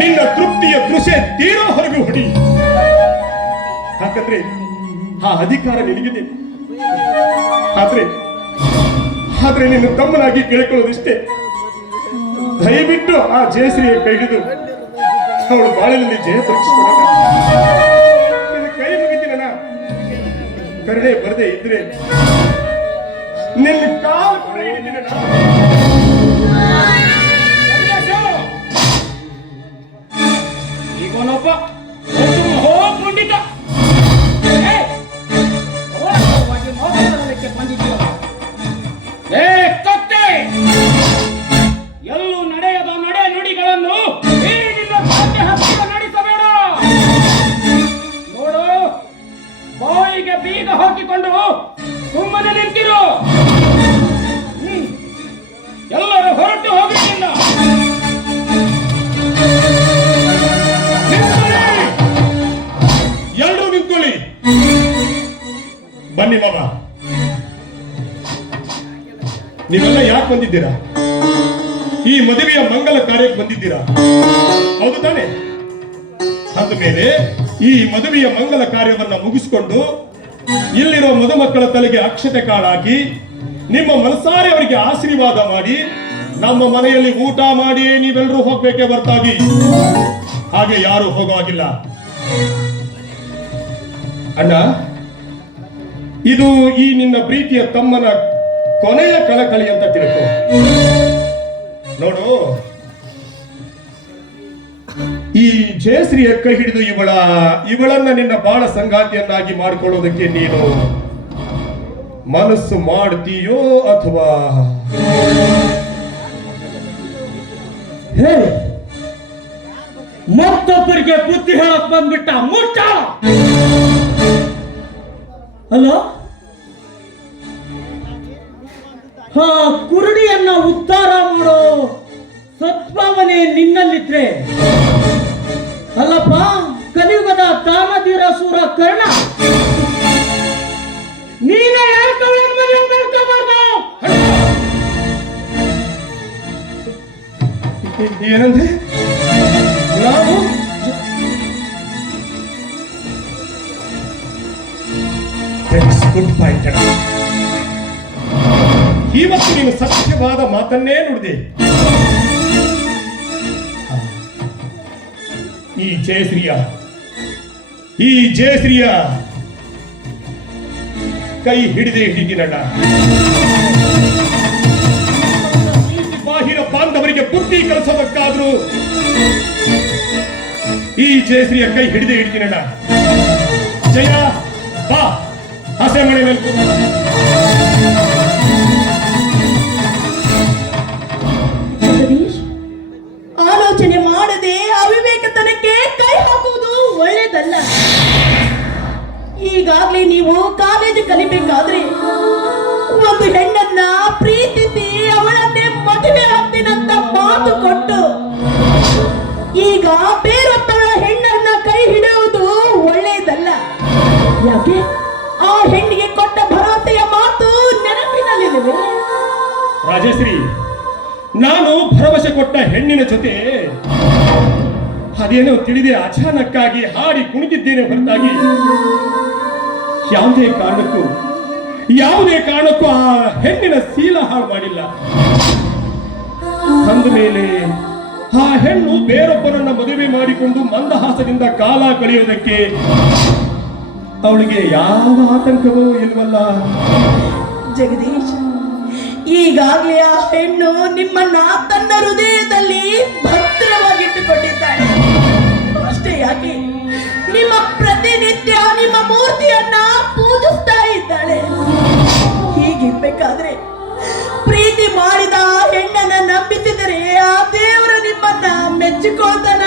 ನಿನ್ನ ತೃಪ್ತಿಯ ದೃಶ್ಯ ತೀರೋ ಹೊರಗೆ ಹೊಡಿ. ಯಾಕಂದ್ರೆ ಆ ಅಧಿಕಾರ ನಿನಗಿದೆ. ಆದ್ರೆ ನಿನ್ನ ತಮ್ಮನಾಗಿ ಕೇಳಿಕೊಳ್ಳೋದಿಷ್ಟೇ, ದಯವಿಟ್ಟು ಆ ಜಯಶ್ರೀಯ ಕೈ ಹಿಡಿದು ಅವಳು ಬಾಳಿನಲ್ಲಿ ಜಯ ದೊರಕಿಸಿಕೊಳ್ಳೋಣ. ನಿನ್ನ ಕೈ ಮುಗಿತೀನಣ್ಣ. ಕರುಣೆ ಬರದೆ ಇದ್ರೆ ನಿನ್ನ ಕಾಲು ಕೂಡ ಹಿಡಿತೀನಣ್ಣ. ಇವನೊಬ್ಬ ಪಂಡಿತ ಎಲ್ಲೂ ನಡೆಯದ ನಡೆ ನುಡಿಗಳನ್ನು ಈ ನಿನ್ನ ತಂದೆ ಹತ್ತಿರ ನಡೆಸಬೇಡ. ನೋಡು, ಬಾಯಿಗೆ ಬೀಗ ಹಾಕಿಕೊಂಡು ಸುಮ್ಮನೆ ನಿಂತಿರು. ಎಲ್ಲರೂ ಹೊರಟು ಹೋಗಲಿಲ್ಲ. ಎಲ್ಲರೂ ನಿಂತ್ಕೊಳ್ಳಿ. ಬನ್ನಿ ಮಾವ, ನೀವೆಲ್ಲ ಯಾಕೆ ಬಂದಿದ್ದೀರಾ? ಈ ಮದುವೆಯ ಮಂಗಲ ಕಾರ್ಯಕ್ಕೆ ಬಂದಿದ್ದೀರಾ, ಹೌದು ತಾನೆ? ಅಂದ ಮೇಲೆ ಈ ಮದುವೆಯ ಮಂಗಲ ಕಾರ್ಯವನ್ನ ಮುಗಿಸಿಕೊಂಡು ಇಲ್ಲಿರೋ ಮದುಮಕ್ಕಳ ತಲೆಗೆ ಅಕ್ಷತೆ ಕಾಳಾಕಿ ನಿಮ್ಮ ಮನಸಾರೆ ಅವರಿಗೆ ಆಶೀರ್ವಾದ ಮಾಡಿ ನಮ್ಮ ಮನೆಯಲ್ಲಿ ಊಟ ಮಾಡಿ ನೀವೆಲ್ಲರೂ ಹೋಗ್ಬೇಕೇ ಹೊರತಾಗಿ ಹಾಗೆ ಯಾರು ಹೋಗೋ ಹಾಗಿಲ್ಲ. ಅಣ್ಣ, ಇದು ಈ ನಿನ್ನ ಪ್ರೀತಿಯ ತಮ್ಮನ ಕೊನೆಯ ಕಳಕಳಿ ಅಂತ ತಿಳ್ಕೊ. ನೋಡು, ಈ ಜಯಶ್ರೀಯ ಕೈ ಹಿಡಿದು ಇವಳನ್ನ ನಿನ್ನ ಬಾಳ ಸಂಗಾತಿಯನ್ನಾಗಿ ಮಾಡಿಕೊಳ್ಳೋದಕ್ಕೆ ನೀನು ಮನಸ್ಸು ಮಾಡ್ತೀಯೋ ಅಥವಾ ಹೇ, ಮತ್ತೊಬ್ಬರಿಗೆ ಬುದ್ಧಿ ಹೇಳಕ್ ಬಂದ್ಬಿಟ್ಟ ಮುಟ್ಟ ಅಲ್ಲ. ಹಾ, ಕುರುಡಿಯನ್ನ ಉದ್ಧಾರ ಮಾಡೋ ಸದ್ಭಾವನೆ ನಿನ್ನಲ್ಲಿದ್ರೆ ಅಲ್ಲಪ್ಪ, ಕಲಿಯುಗದ ತಾಮಧೀರ ಸೂರ ಕರ್ಣ, ನೀನೇ ಏನಂದ್ರೆ ನಾವು ಗುಡ್ ಪಾಯಿಂಟ್. ಇವತ್ತು ನೀನು ಸತ್ಯವಾದ ಮಾತನ್ನೇ ನುಡಿದೆ. ಈ ಜಯಶ್ರೀಯ ಕೈ ಹಿಡಿದಿನಣ್ಣ. ಬಾಹಿರ ಬಾಂಧವರಿಗೆ ಬುದ್ಧಿ ಕಲಿಸೋದಕ್ಕಾದ್ರೂ ಈ ಜಯಶ್ರೀಯ ಕೈ ಹಿಡಿದಿನಣ್ಣ. ಜಯ, ಬಾ ಹಸೆ ಮನೆ ಮೇಲೆ. ಜಗದೀಶ್, ಆಲೋಚನೆ ಮಾಡದೆ ಅವಿವೇಕತನಕ್ಕೆ ಕೈ ಹಾಕುವುದು ಒಳ್ಳೆಯದಲ್ಲ. ಈಗಾಗ್ಲೇ ನೀವು ಕಾಲೇಜು ಕಲಿಬೇಕಾದ್ರೆ ಒಂದು ಹೆಣ್ಣನ್ನ ಪ್ರೀತಿಸಿ ಅವಳನ್ನೇ ಮದುವೆ ಆಗ್ತೀನಂತ ಮಾತು ಕೊಟ್ಟು ಈಗ ಬೇರೊಬ್ಬರ ಹೆಣ್ಣನ್ನ ಕೈ ಹಿಡಿಯುವುದು ಒಳ್ಳೆಯದಲ್ಲ. ಯಾಕೆ? ಆ ಹೆಣ್ಣಿಗೆ ಕೊಟ್ಟ ಭರವಸೆಯ ಮಾತು ನೆನಪಿನಲ್ಲಿದೆ. ರಾಜಶ್ರೀ, ನಾನು ಭರವಸೆ ಕೊಟ್ಟ ಹೆಣ್ಣಿನ ಜೊತೆ ಅದೇನೋ ತಿಳಿದೆ ಅಚಾನಕ್ಕಾಗಿ ಹಾಡಿ ಕುಣಿದಿದ್ದೇನೆ ಹೊರತಾಗಿ ಯಾವುದೇ ಕಾರಣಕ್ಕೂ ಆ ಹೆಣ್ಣಿನ ಶೀಲ ಹಾಳು ಮಾಡಿಲ್ಲ. ಅಂದ ಮೇಲೆ ಆ ಹೆಣ್ಣು ಬೇರೊಬ್ಬರನ್ನ ಮದುವೆ ಮಾಡಿಕೊಂಡು ಮಂದಹಾಸದಿಂದ ಕಾಲ ಕಳೆಯೋದಕ್ಕೆ ಅವಳಿಗೆ ಯಾವ ಆತಂಕವೂ ಇಲ್ವಲ್ಲ. ಜಗದೀಶ್, ಈಗಾಗಲೇ ಆ ಹೆಣ್ಣು ನಿಮ್ಮನ್ನ ತನ್ನ ಹೃದಯದಲ್ಲಿ ಭದ್ರವಾಗಿಟ್ಟುಕೊಂಡಿದ್ದಾಳೆ. ಅಷ್ಟೇ ಯಾಕೆ, ನಿಮ್ಮ ಪ್ರತಿನಿತ್ಯ ನಿಮ್ಮ ಮೂರ್ತಿಯನ್ನ ಪೂಜಿಸ್ತಾ ಇದ್ದಾಳೆ. ಹೀಗಿರ್ಬೇಕಾದ್ರೆ ಪ್ರೀತಿ ಮಾಡಿದ ಆ ಹೆಣ್ಣನ್ನ ನಂಬಿಸಿದರೆ ಆ ದೇವರು ನಿಮ್ಮನ್ನ ಮೆಚ್ಚಿಕೊಳ್ತಾನ.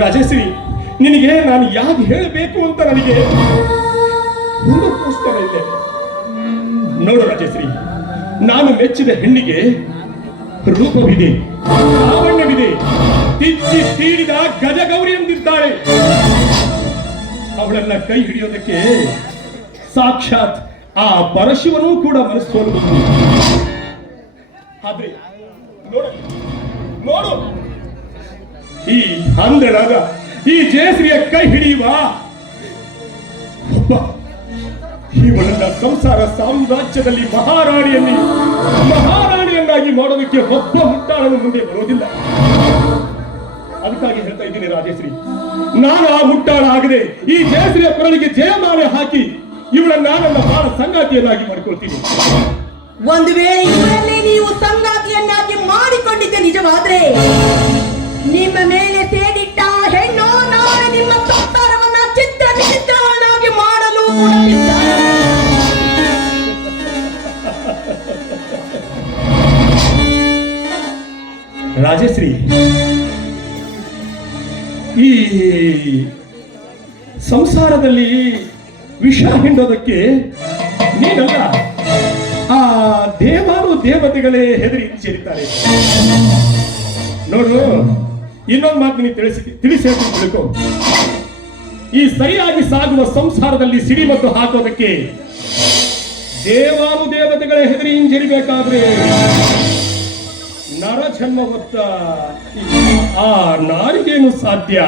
ರಾಜಶ್ರೀ, ನಿನಗೆ ನಾನು ಯಾಕೆ ಹೇಳಬೇಕು ಅಂತ ನನಗೆ ಒಂದು ಪ್ರಶ್ನೆ ಇದೆ. ನೋಡು ರಾಜಶ್ರೀ, ನಾನು ಮೆಚ್ಚಿದ ಹೆಣ್ಣಿಗೆ ರೂಪವಿದೆ, ಲಾವಣ್ಯವಿದೆ, ತಿಚ್ಚಿ ತೀಡಿದ ಗಜಗೌರಿ ಎಂದಿದ್ದಾಳೆ. ಅವಳನ್ನ ಕೈ ಹಿಡಿಯೋದಕ್ಕೆ ಸಾಕ್ಷಾತ್ ಆ ಪರಶಿವನೂ ಕೂಡ ಮನಸ್ಸೋಲುವುದು. ಆದ್ರೆ ನೋಡು, ಈ ಅಂಧಳಾದ ಈ ಜಯಶ್ರೀಯ ಕೈ ಹಿಡಿಯುವ ಒಬ್ಬ ಇವಳನ್ನ ಸಂಸಾರ ಸಾಮ್ರಾಜ್ಯದಲ್ಲಿ ಮಹಾರಾಣಿಯನ್ನಾಗಿ ಮಾಡೋದಕ್ಕೆ ಒಬ್ಬ ಮುಟ್ಟಾಳನು ಮುಂದೆ ಬರೋದಿಲ್ಲ. ಅದಕ್ಕಾಗಿ ಹೇಳ್ತಾ ಇದ್ದೀನಿ ರಾಜಶ್ರೀ, ನಾನು ಆ ಮುಟ್ಟಾಳ ಆಗದೆ ಈ ಜಯಶ್ರೀಯ ಕೊರಳಿಗೆ ಜಯಮಾಲೆ ಹಾಕಿ ಇವಳನ್ನ ನನ್ನ ಬಾಳ ಸಂಗಾತಿಯನ್ನಾಗಿ ಮಾಡಿಕೊಳ್ತೀನಿ. ಒಂದು ವೇಳೆ ಇವರಲ್ಲಿ ನೀವು ಸಂಗಾತಿಯನ್ನಾಗಿ ಮಾಡಿಕೊಂಡಿದ್ದೆ ನಿಜವಾದ್ರೆ ನಿಮ್ಮ ಮೇಲೆ ಸೇರಿಟ್ಟ ಹೆಣ್ಣು ನಾಳೆ ನಿಮ್ಮ ಸಂಸಾರವನ್ನ ಚಿತ್ರ ವಿಚಿತ್ರವನ್ನಾಗಿ ಮಾಡಲು ಕೂಡ ಸಿದ್ಧ. ರಾಜಶ್ರೀ, ಈ ಸಂಸಾರದಲ್ಲಿ ವಿಷ ಹಿಂಡೋದಕ್ಕೆ ನೀನಲ್ಲ, ಆ ದೇವರು ದೇವತೆಗಳೇ ಹೆದರಿ ಸೇರಿದ್ದಾರೆ. ನೋಡು, ಇನ್ನೊಂದು ಮಾತು ನೀನು ತಿಳಿಸಿ ತಿಳ್ಕೊ. ಈ ಸರಿಯಾಗಿ ಸಾಗುವ ಸಂಸಾರದಲ್ಲಿ ಸಿಡಿಮದ್ದು ಹಾಕೋದಕ್ಕೆ ದೇವಾನುದೇವತೆಗಳೇ ಹೆದರಿ ಹಿಂಜರಿಬೇಕಾದ್ರೆ ನರ ಜನ್ಮ ಹೊತ್ತ ಆ ನಾರಿಗೇನು ಸಾಧ್ಯ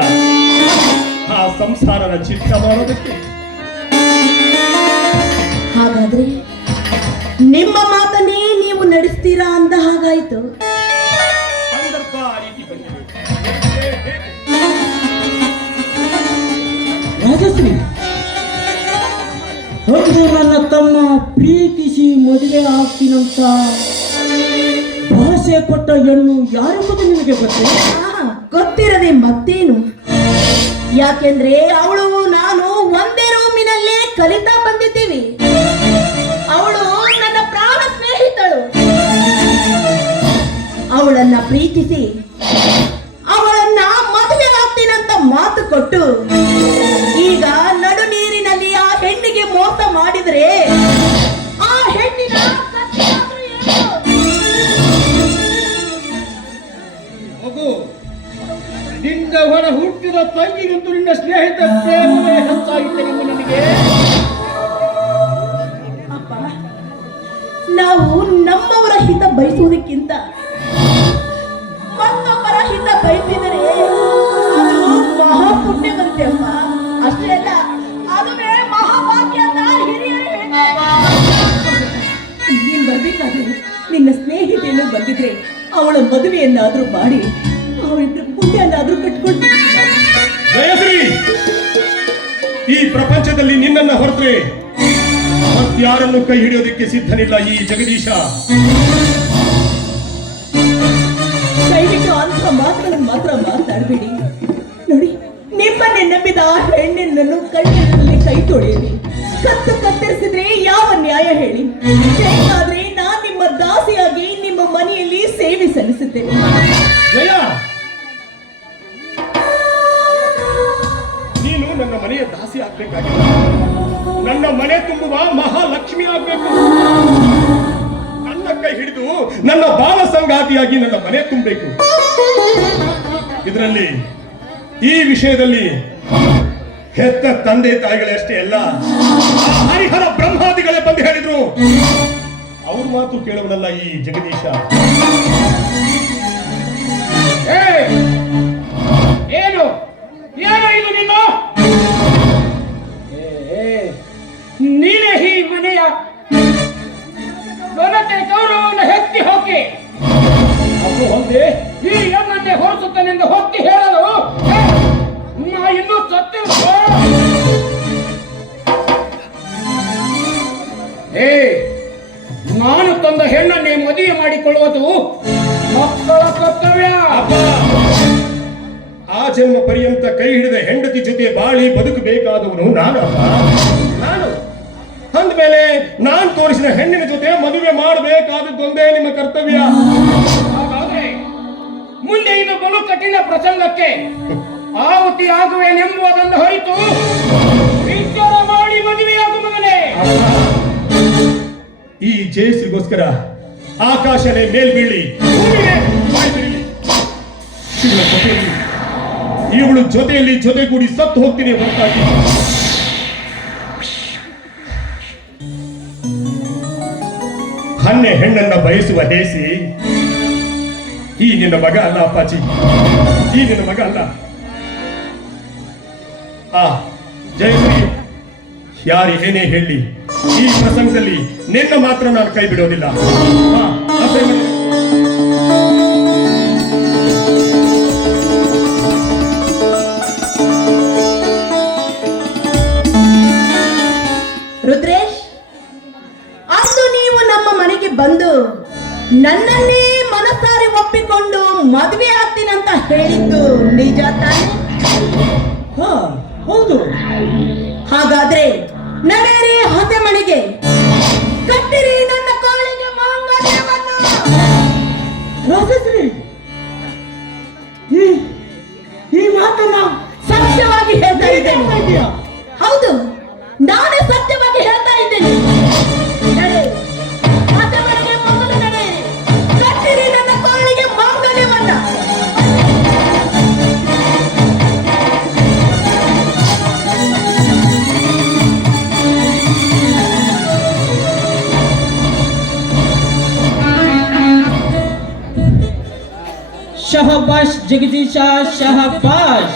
ಆ ಸಂಸಾರದ ಚಿತ್ತ ಮಾಡೋದಕ್ಕೆ? ಹಾಗಾದ್ರೆ ನಿಮ್ಮ ಮಾತನ್ನೇ ನೀವು ನಡೆಸ್ತೀರಾ ಅಂದ ಹಾಗಾಯ್ತು. ಸಂದರ್ಭ ಆ ರೀತಿ ಬಂದಿದೆ. ರಾಜಶ್ರೀ, ಹೌದು, ಇದು ನನ್ನ ತಮ್ಮ ಪ್ರೀತಿಸಿ ಮದುವೆ ಆಗ್ತೀನಂತ ಭಾಷೆ ಕೊಟ್ಟ ಹೆಣ್ಣು ಯಾರೆಂಬುದು ನಿಮಗೆ ಗೊತ್ತೇ? ಗೊತ್ತಿರದೆ ಮತ್ತೇನು? ಯಾಕೆಂದ್ರೆ ಅವಳು ನಾನು ಒಂದೇ ರೂಮಿನಲ್ಲೇ ಕಲಿತಾ ಬಂದಿದ್ದೀವಿ. ಅವಳು ನನ್ನ ಪ್ರಾಣ ಸ್ನೇಹಿತಳು. ಅವಳನ್ನ ಪ್ರೀತಿಸಿ ಅವಳನ್ನ ಮದುವೆ ಆಗ್ತೀನಂತ ಮಾತು ಕೊಟ್ಟು ಈಗ ನಡು ನೀರಿನಲ್ಲಿ ಆ ಹೆಣ್ಣಿಗೆ ಮೋಸ ಮಾಡಿದ್ರೆ ಆ ಹೆಣ್ಣಿನ ಕಥೆಯಾದ್ರೂ ಏನು? ಮಗು, ನಿನ್ನ ಹೊರ ಹುಟ್ಟಿದ ತಂಗಿಗಿಂತೂ ನಿನ್ನ ಸ್ನೇಹಿತ ಪ್ರೇಮವೇ ಹೆಚ್ಚಾಗಿದೆ ನಮ್ಮ ನನಗೆ. ಅಪ್ಪ, ನಾವು ನಮ್ಮವರ ಹಿತ ಬಯಸುವುದಕ್ಕಿಂತ ಮತ್ತೊಬ್ಬರ ಹಿತ ಬಯಸಿದರೆ ಅದು ಮಹಾಪುಣ್ಯ ಬಂತೆ ಅಪ್ಪ. ಅಷ್ಟೇ ಅಲ್ಲ, ಅದುವೇ ಮಹಾಭಾಗ್ಯ ಅಂತ ಹಿರಿಯರು ಹೇಳ್ತಾರೆ. ನೀನ್ ಬರ್ಬೇಕಾದ್ರೆ ನಿನ್ನ ಸ್ನೇಹಿತೆಯನ್ನು ಬಂದಿದ್ರೆ ಅವಳ ಮದುವೆಯನ್ನಾದ್ರೂ ಮಾಡಿ ಅವಳಿಬ್ಬರು ಪುಣ್ಯನ್ನಾದ್ರೂ ಕಟ್ಕೊಂಡು. ಜಯಶ್ರೀ, ಈ ಪ್ರಪಂಚದಲ್ಲಿ ನಿನ್ನನ್ನ ಹೊರತ್ರೆ ಮತ್ಯಾರನ್ನು ಕೈ ಹಿಡಿಯೋದಕ್ಕೆ ಸಿದ್ಧನಿಲ್ಲ ಈ ಜಗದೀಶ. ದಯವಿಟ್ಟು ಅಂಥ ಮಾತುಗಳನ್ನು ಮಾತ್ರ ಮಾತಾಡಬೇಡಿ. ನೋಡಿ, ನಿಮ್ಮನ್ನೇ ನಂಬಿದ ಆ ಹೆಣ್ಣನ್ನು ಕಣ್ಣಲ್ಲಿ ಕೈ ತೊಳೆಯಿರಿ. ಕತ್ತು ಕತ್ತರಿಸಿದ್ರೆ ಯಾವ ನ್ಯಾಯ ಹೇಳಿ? ಬೇಕಾದ್ರೆ ನಾನ್ ನಿಮ್ಮ ದಾಸಿಯಾಗಿ ನಿಮ್ಮ ಮನೆಯಲ್ಲಿ ಸೇವೆ ಸಲ್ಲಿಸುತ್ತೇನೆ. ಜಯ, ನೀನು ನನ್ನ ಮನೆಯ ದಾಸಿ ಆಗ್ಬೇಕಾಗಿಲ್ಲ. ನನ್ನ ಮನೆ ತುಂಬುವ ಮಹಾಲಕ್ಷ್ಮಿ ಆಗ್ಬೇಕು. ನನ್ನ ಕೈ ಹಿಡಿದು ನನ್ನ ಬಾಲ ಸಂಗಾತಿಯಾಗಿ ನನ್ನ ಮನೆ ತುಂಬಬೇಕು. ಇದರಲ್ಲಿ ಈ ವಿಷಯದಲ್ಲಿ ಹೆತ್ತ ತಂದೆ ತಾಯಿಗಳಷ್ಟೇ ಅಲ್ಲ, ಆ ಹರಿಹರ ಬ್ರಹ್ಮಾದಿಗಳೇ ಬಂದು ಹೇಳಿದ್ರು. ಅವ್ರ ಮಾತು ಕೇಳುವನಲ್ಲ ಈ ಜಗದೀಶ. ಏನು ಏನು ಇದು ನಿನ್ನ? ನೀನೇ ಈ ಮನೆಯ ಘನತೆ ಗೌರವವನ್ನು ಎತ್ತಿ ಹೋಗಿ ಅದು ಹೊಂದೆ ಈ ಹೆಣ್ಣನ್ನೇ ಹೊರಿಸುತ್ತೇನೆಂದು ಹೊತ್ತಿ ಹೇಳಲು ನಾ ಇನ್ನೂ ಸತ್ತಿಲ್ಲ. ನಾನು ತಂದ ಹೆಣ್ಣನ್ನೇ ಮದುವೆ ಮಾಡಿಕೊಳ್ಳುವುದು ಮಕ್ಕಳ ಕರ್ತವ್ಯ. ಆ ಜನ್ಮ ಪರ್ಯಂತ ಕೈ ಹಿಡಿದ ಹೆಂಡತಿ ಜೊತೆ ಬಾಳಿ ಬದುಕಬೇಕಾದವನು ನಾನಪ್ಪ. ನಾನು ಅಂದ್ಮೇಲೆ ನಾನ್ ತೋರಿಸಿದ ಹೆಣ್ಣಿನ ಜೊತೆ ಮದುವೆ ಮಾಡಬೇಕಾದದ್ದೊಂದೇ ನಿಮ್ಮ ಕರ್ತವ್ಯ. ಹಾಗಾದ್ರೆ ಮುಂದೆ ಇದು ಬಲು ಕಠಿಣ ಪ್ರಸಂಗಕ್ಕೆ ಆಹುತಿ ಆಗುವೆನೆಂಬುದನ್ನು ಹೊರತು ವಿಚಾರ ಮಾಡಿ ಮದುವೆಯಾಗು ಮಗನೇ. ಈ ಜಯಶ್ರೀಗೋಸ್ಕರ ಆಕಾಶನೇ ಮೇಲ್ಬೀಳಿ, ಭೂಮಿಯೇ ಬಾಯ್ಬೀಳಿ. ಶಿವನ ಜೊತೆಯಲ್ಲಿ ಇವಳು ಜೊತೆಯಲ್ಲಿ ಜೊತೆಗೂಡಿ ಸತ್ತು ಹೋಗ್ತೀನಿ ಹೊರತಾಗಿ ಹನ್ನೆ ಹೆಣ್ಣನ್ನ ಬಯಸುವ ಹೇಸಿ ಈ ನಿನ್ನ ಮಗ ಅಲ್ಲ ಅಪ್ಪಾಜಿ, ಈ ನಿನ್ನ ಮಗ ಅಲ್ಲ. ಆ ಜಯಶ್ರೀ, ಯಾರು ಏನೇ ಹೇಳಿ ಈ ಪ್ರಸಂಗದಲ್ಲಿ ನಿನ್ನ ಮಾತ್ರ ನಾನು ಕೈ ಬಿಡೋದಿಲ್ಲ. ರುದ್ರೇಶ್, ಅಂದು ನೀವು ನಮ್ಮ ಮನೆಗೆ ಬಂದು ನನ್ನನ್ನೇ ಮನಸಾರಿ ಒಪ್ಪಿಕೊಂಡು ಮದುವೆ ಆಗ್ತೀನಂತ ಹೇಳಿದ್ದು ನಿಜ ತಾನೆ? ಹೌದು. ಹಾಗಾದ್ರೆ ನಡೆಯಿರಿ ಹೊಸೆ ಮನೆಗೆ, ಕಟ್ಟಿರಿ ನನ್ನ ಕಾಲಿಗೆ ಮಾಂಗಲ್ಯವನ್ನು. ಈ ಮಾತನ್ನ ಸತ್ಯವಾಗಿ ಹೇಳ್ತಾ ಇದ್ದೇನೆ. ಹೌದು, ನಾನೇ ಸತ್ಯವಾಗಿ ಹೇಳ್ತಾ ಇದ್ದೇನೆ. ನಡೆಯಿರಿ, ಹೊಸೆ ಮನೆಗೆ ಮೊದಲು ನಡೆಯಿರಿ, ಕಟ್ಟಿರಿ ನನ್ನ ಕಾಲಿಗೆ ಮಾಂಗಲ್ಯವನ್ನ. ಶಹಬಾಷ್ ಜಗದೀಶ ಶಹಬಾಷ್.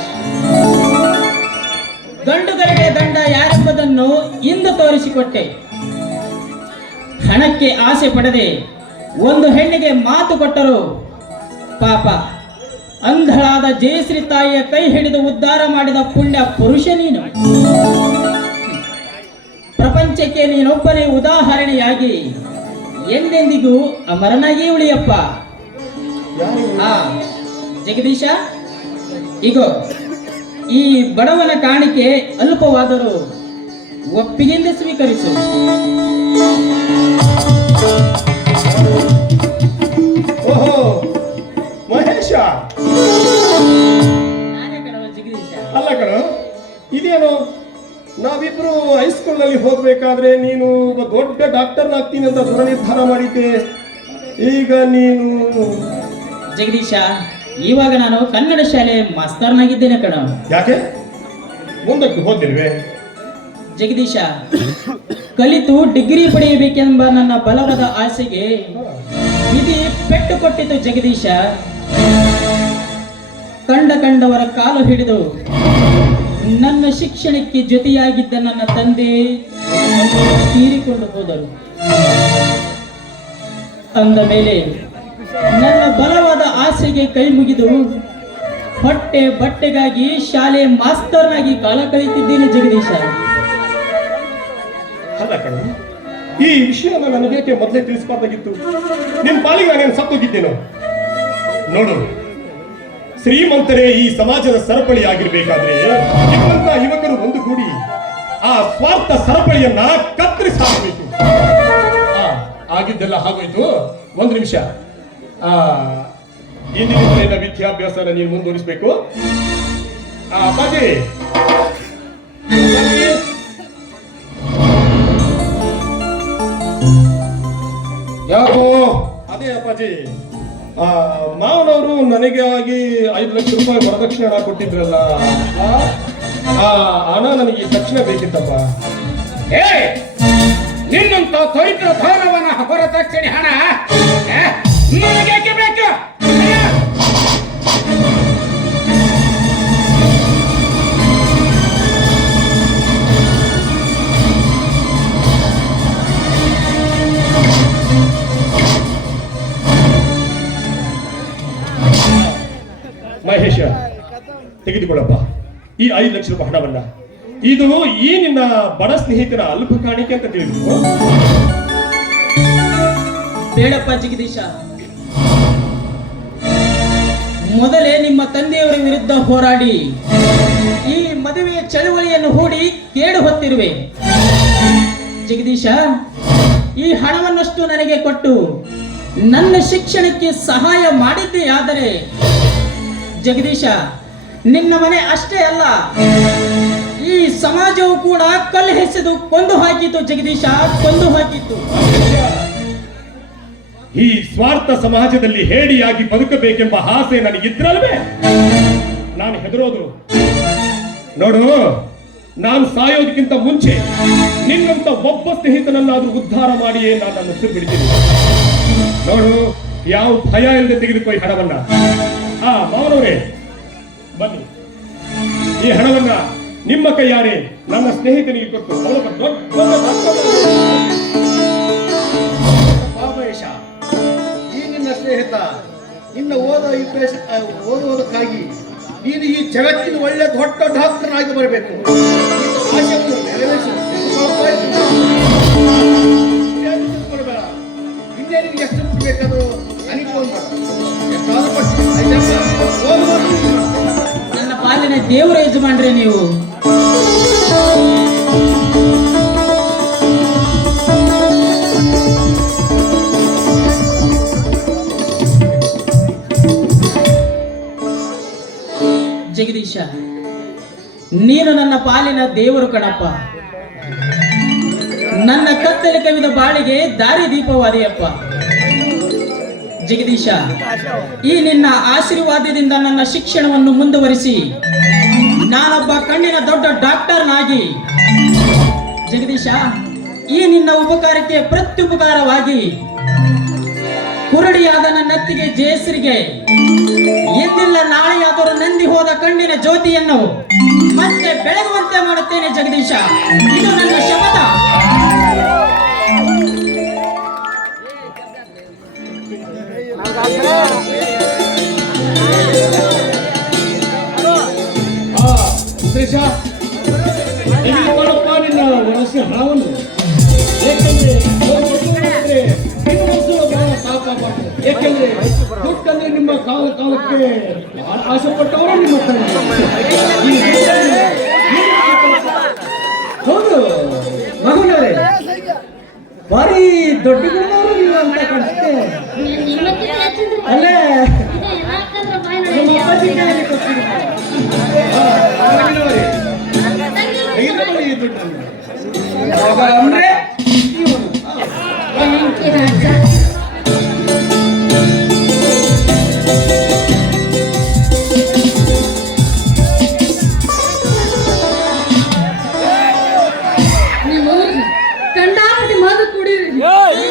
ಗಂಡುಗಳಿಗೆ ದಂಡ ಯಾರೆಂಬುದನ್ನು ಇಂದು ತೋರಿಸಿಕೊಟ್ಟೆ. ಹಣಕ್ಕೆ ಆಸೆ ಪಡದೆ ಒಂದು ಹೆಣ್ಣಿಗೆ ಮಾತು ಕೊಟ್ಟರು. ಪಾಪ, ಅಂಧಳಾದ ಜಯಶ್ರೀ ತಾಯಿಯ ಕೈ ಹಿಡಿದು ಉದ್ಧಾರ ಮಾಡಿದ ಪುಣ್ಯ ಪುರುಷ ನೀನು. ಪ್ರಪಂಚಕ್ಕೆ ನೀನೊಬ್ಬನೇ ಉದಾಹರಣೆಯಾಗಿ ಎಂದೆಂದಿಗೂ ಅಮರನಾಗಿ ಉಳಿಯಪ್ಪ. ಆ ಜಗದೀಶ, ಈಗ ಈ ಬಡವನ ಕಾಣಿಕೆ ಅಲ್ಪವಾದರೂ ಒಪ್ಪಿಗೆಯಿಂದ ಸ್ವೀಕರಿಸು. ಓಹೋ ಮಹೇಶ, ನಾನೇ ಕಣವ ಜಗದೀಶ. ಅಲ್ಲ ಕಣ, ಇದೇನು ನಾವಿಬ್ರು ಹೈಸ್ಕೂಲ್ನಲ್ಲಿ ಹೋಗ್ಬೇಕಾದ್ರೆ ನೀನು ಒಬ್ಬ ದೊಡ್ಡ ಡಾಕ್ಟರ್ ಆಗ್ತೀನಿ ಅಂತ ದೃಢ ನಿರ್ಧಾರ ಮಾಡಿದ್ದೆ. ಈಗ ನೀನು ಜಗದೀಶ, ಇವಾಗ ನಾನು ಕನ್ನಡ ಶಾಲೆ ಮಾಸ್ತರ್ನಾಗಿದ್ದೇನೆ ಕಣ. ಯಾಕೆ ಮುಂದಕ್ಕೆ ಹೋದಿಲ್ವೇ? ಜಗದೀಶ, ಕಲಿತು ಡಿಗ್ರಿ ಪಡೆಯಬೇಕೆಂಬ ನನ್ನ ಬಲವಾದ ಆಸೆಗೆ ವಿಧಿ ಪೆಟ್ಟು ಕೊಟ್ಟಿತು ಜಗದೀಶ. ಕಂಡವರ ಕಾಲು ಹಿಡಿದು ನನ್ನ ಶಿಕ್ಷಣಕ್ಕೆ ಜೊತೆಯಾಗಿದ್ದ ನನ್ನ ತಂದೆ ತೀರಿಕೊಂಡು ಹೋದರು. ಅಂದ ಮೇಲೆ ನನ್ನ ಬಲವಾದ ಆಸೆಗೆ ಕೈ ಮುಗಿದು ಹೊಟ್ಟೆ ಬಟ್ಟೆಗಾಗಿ ಶಾಲೆ ಮಾಸ್ತರ್ನಾಗಿ ಕಾಲ ಕಳೆಯುತ್ತಿದ್ದೇನೆ ಜಗದೀಶ. ಅಲ್ಲ ಕಣ, ಈ ವಿಷಯನ ನನಗೇಕೆ ಮೊದಲೇ ತಿಳಿಸಬಾರ್ದಾಗಿತ್ತು? ನಿನ್ ಪಾಲಿಗೆ ನಾನೇನು ಸತ್ತೋಗಿದ್ದೇನೋ? ನೋಡು, ಶ್ರೀಮಂತರೇ ಈ ಸಮಾಜದ ಸರಪಳಿ ಆಗಿರ್ಬೇಕಾದ್ರೆ ನಿಮ್ಮಂತ ಯುವಕರು ಒಂದುಗೂಡಿ ಆ ಸ್ವಾರ್ಥ ಸರಪಳಿಯನ್ನ ಕತ್ತರಿಸಿ ಹಾಕಬೇಕು. ಆಗಿದ್ದೆಲ್ಲ ಆಗೋಯ್ತು. ಒಂದು ನಿಮಿಷ, ಇಂದಿನಿಂದ ವಿದ್ಯಾಭ್ಯಾಸನ ನೀನು ಮುಂದುವರಿಸಬೇಕು. ಅಪ್ಪಾಜಿ, ಯಾಕೋ ಅದೇ ಅಪ್ಪಾಜಿ, ಮಾವನವರು ನನಗೆ ಆಗಿ 5 ಲಕ್ಷ ರೂಪಾಯಿ ವರದಕ್ಷಿಣೆ ಹಣ ಕೊಟ್ಟಿದ್ರಲ್ಲ, ಆ ಹಣ ನನಗೆ ತಕ್ಷಣ ಬೇಕಿತ್ತಪ್ಪ. ಏ, ನಿನ್ನಂತ ದರಿದ್ರ ದಾನವನ ಹೊರದಕ್ಷಿಣೆ ಹಣ ನನಗೇಕೆ ಬೇಕು? ಮಹೇಶ, ತೆಗೆದುಕೊಳ್ಳಪ್ಪ ಈ 5 ಲಕ್ಷ ರೂಪಾಯಿ ಹಣವನ್ನ. ಇದು ಈ ನಿನ್ನ ಬಡ ಸ್ನೇಹಿತರ ಅಲ್ಪ ಕಾಣಿಕೆ ಅಂತ ತಿಳಿದು. ಬೇಡಪ್ಪ ಜಗದೀಶ, ಮೊದಲೇ ನಿಮ್ಮ ತಂದೆಯವರ ವಿರುದ್ಧ ಹೋರಾಡಿ ಈ ಮದುವೆಯ ಚಳುವಳಿಯನ್ನು ಹೂಡಿ ಕೇಡು ಹೊತ್ತಿರುವೆ. ಜಗದೀಶ, ಈ ಹಣವನ್ನಷ್ಟು ನನಗೆ ಕೊಟ್ಟು ನನ್ನ ಶಿಕ್ಷಣಕ್ಕೆ ಸಹಾಯ ಮಾಡಿದ್ದೇ ಆದರೆ ಜಗದೀಶ, ನಿನ್ನ ಮನೆ ಅಷ್ಟೇ ಅಲ್ಲ, ಈ ಸಮಾಜವು ಕೂಡ ಕಲ್ಲೆಸೆದು ಕೊಂದು ಹಾಕಿತು ಜಗದೀಶ, ಕೊಂದು ಹಾಕಿತು. ಈ ಸ್ವಾರ್ಥ ಸಮಾಜದಲ್ಲಿ ಹೇಡಿಯಾಗಿ ಬದುಕಬೇಕೆಂಬ ಆಸೆ ನನಗಿದ್ರಲ್ವೇ ನಾನು ಹೆದರೋದು. ನೋಡು, ನಾನು ಸಾಯೋದಕ್ಕಿಂತ ಮುಂಚೆ ನಿನ್ನಂತ ಒಬ್ಬ ಸ್ನೇಹಿತನನ್ನಾದ್ರೂ ಉದ್ಧಾರ ಮಾಡಿಯೇ ನಾನು ನನ್ನ ಉಸಿರು ಬಿಡ್ತೀನಿ. ನೋಡು, ಯಾವ ಭಯ ಇಲ್ಲದೆ ತೆಗೆದುಕೋ ಈ ಹಣವನ್ನ. ಮಾವನವರೇ, ಬನ್ನಿ, ಈ ಹಣವನ್ನ ನಿಮ್ಮ ಕೈಯಾರೆ ನನ್ನ ಸ್ನೇಹಿತನಿಗೆ ಕೊಟ್ಟು ಅವನೊಬ್ಬ ದೊಡ್ಡ ಪಾಪೇಶ, ಈ ನಿನ್ನ ಸ್ನೇಹಿತ ನಿನ್ನ ಓದುವುದಕ್ಕಾಗಿ ನೀನು ಈ ಜಗತ್ತಿನ ಒಳ್ಳೆ ದೊಡ್ಡ ಡಾಕ್ಟರ್ ಆಗಿ ಬರಬೇಕು. ಆಶೆಯನ್ನು ನೆರವೇರಿಸು. ಹಿಂದೆ ನಿನಗೆ ಎಷ್ಟು ಬೇಕಾದರೂ ಅನಿಕೊಂಡು ನನ್ನ ಪಾಲಿನ ದೇವರ ಯಜಮಾನ್ರೆ ನೀವು. ಜಗದೀಶ, ನೀನು ನನ್ನ ಪಾಲಿನ ದೇವರು ಕಣಪ್ಪ. ನನ್ನ ಕತ್ತಲೆ ಕವಿದ ಬಾಳಿಗೆ ದಾರಿ ದೀಪವಾದಿಯಪ್ಪ. ಜಗದೀಶ, ಈ ನಿನ್ನ ಆಶೀರ್ವಾದದಿಂದ ನನ್ನ ಶಿಕ್ಷಣವನ್ನು ಮುಂದುವರಿಸಿ ನಾನೊಬ್ಬ ಕಣ್ಣಿನ ದೊಡ್ಡ ಡಾಕ್ಟರ್ನಾಗಿ, ಜಗದೀಶ, ಈ ನಿನ್ನ ಉಪಕಾರಕ್ಕೆ ಪ್ರತ್ಯುಪಕಾರವಾಗಿ ಕುರುಡಿಯಾದ ನನ್ನ ಅತ್ತಿಗೆ ಜಯಶ್ರೀಗೆ ಎಂದಿಲ್ಲ ನಾಳೆಯಾದರೂ ನಂದಿ ಹೋದ ಕಣ್ಣಿನ ಜ್ಯೋತಿಯನ್ನು ಮತ್ತೆ ಬೆಳಗುವಂತೆ ಮಾಡುತ್ತೇನೆ ಜಗದೀಶ. ಇದು ನನ್ನ ಶಪಥ. ನಿನ್ನ ವನಸ್ಸು ಕಾಸಿನ ಹಣವನ್ನು. ಏಕೆಂದ್ರೆ ಅವ್ರು ಕೊಟ್ಟಿದ್ರೆ ಇನ್ನೊಂದು ಬಹಳ ಸಾಕಾಗಬಾರ್ದು. ಏಕೆಂದ್ರೆ ದುಡ್ಡಂದ್ರೆ ನಿಮ್ಮ ಕಾಲಕ್ಕೆ ಆಸೆ ಪಟ್ಟವರು ನಿಮ್ಮ ತಂದೆ. ಹೌದು ಮಗನವರೇ, ಭಾರಿ ದೊಡ್ಡ ಗುಣದವರು ನೀವು ಅಂತ ಕಾಣಿಸುತ್ತೆ. ಅಲ್ಲೇ ನಮ್ಮ ಅಪ್ಪಾಜಿ ಕೈಯಲ್ಲಿ ಕೊಡ್ತೀನಿ. ಮಗನವರೇ, ಐದು ಬಳಿ ದುಡ್ಡನ್ನು. ಮಗ ಅಂದ್ರೆ ಇವನು. ಕಂಡಾಪಟ್ಟಿ ಮಾತು ಕುಡೀರಿ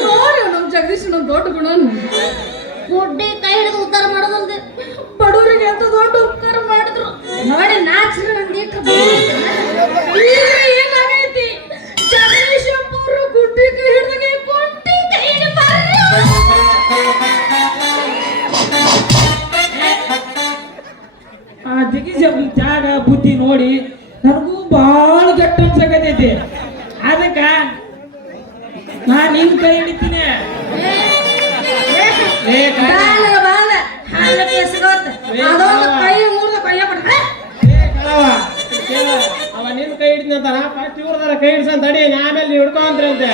ನೋಡು ನಮ್ ಜಗದೀಶ್ ನಮ್ ದೊಡ್ಡ ಗುಣ ಗುಡ್ಡೆ ಕೈ ಹಿಡಿದು ಉದ್ಧಾರ ಮಾಡೋದಂತೆ. ಬಡವರಿಗೆ ಎಂತ ದೊಡ್ಡ ಉಪಕಾರ ಮಾಡಿದ್ರು ನೋಡಿ ನಾಚಿನ ಏನಾಗೈತಿ ಜಗದೀಶ್ ಅಪ್ಪರು ಗುಡ್ಡಿ ಕೈ ಹಿಡ್ದಂಗೆ ಕೊಟ್ಟಿ ಕೈ ಆ ಜಗೀಶ್ ಜಾಗ ಬುದ್ಧಿ ನೋಡಿ ನನಗೂ ಬಹಳ ಗಟ್ಟ ಅನ್ಸಕತೈತಿ. ಅದಕ್ಕ ನಾನ್ ನಿನ್ ಕೈ ಹಿಡಿತೀನಿ. ಅದೊಂದು ಕೈ ಮುರಿದ ಕೈಯ ಪಡ್ಕ ಅವ ನಿನ್ ಕೈ ಹಿಡಿದಂತ ಫಸ್ಟ್ ಇವ್ರದಾರ ಕೈ ಹಿಡ್ಸಂತ ತಡಿ, ಆಮೇಲೆ ನೀವು ಹಿಡ್ಕೊಂತ್ರಂತೆ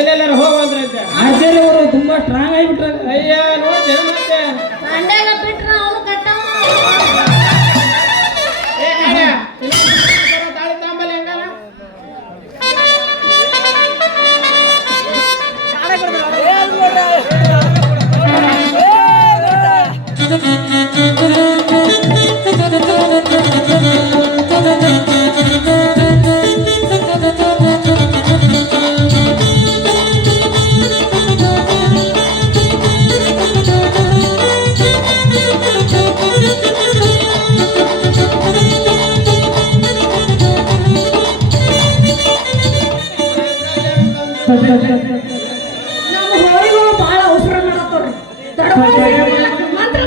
ಎಲ್ಲೆಲ್ಲಾರ ಹೋಗುವಂತ್ರಂತೆ. ಆಚಾರ್ಯ ಅವರು ತುಂಬಾ ಸ್ಟ್ರಾಂಗ್ ಆಗಿಬಿಟ್ರ. ಅಯ್ಯ ನೋಡ್ತೇನೆ ಮತ್ತೆ ಮಂಡ್ಯಾಗ ಬಿಟ್ರ ಅವನು ಕಟ್ಟ ತಾಳಿ ತಾಂಬಲ್ಲಿ ಹೆಂಗಲ್ಲ ನಮ್ಮ ಹೋಳಿಗಳು ಬಹಳ ಅವಸರ ಮಾಡತ್ತವ್ರಿ ಮಂತ್ರ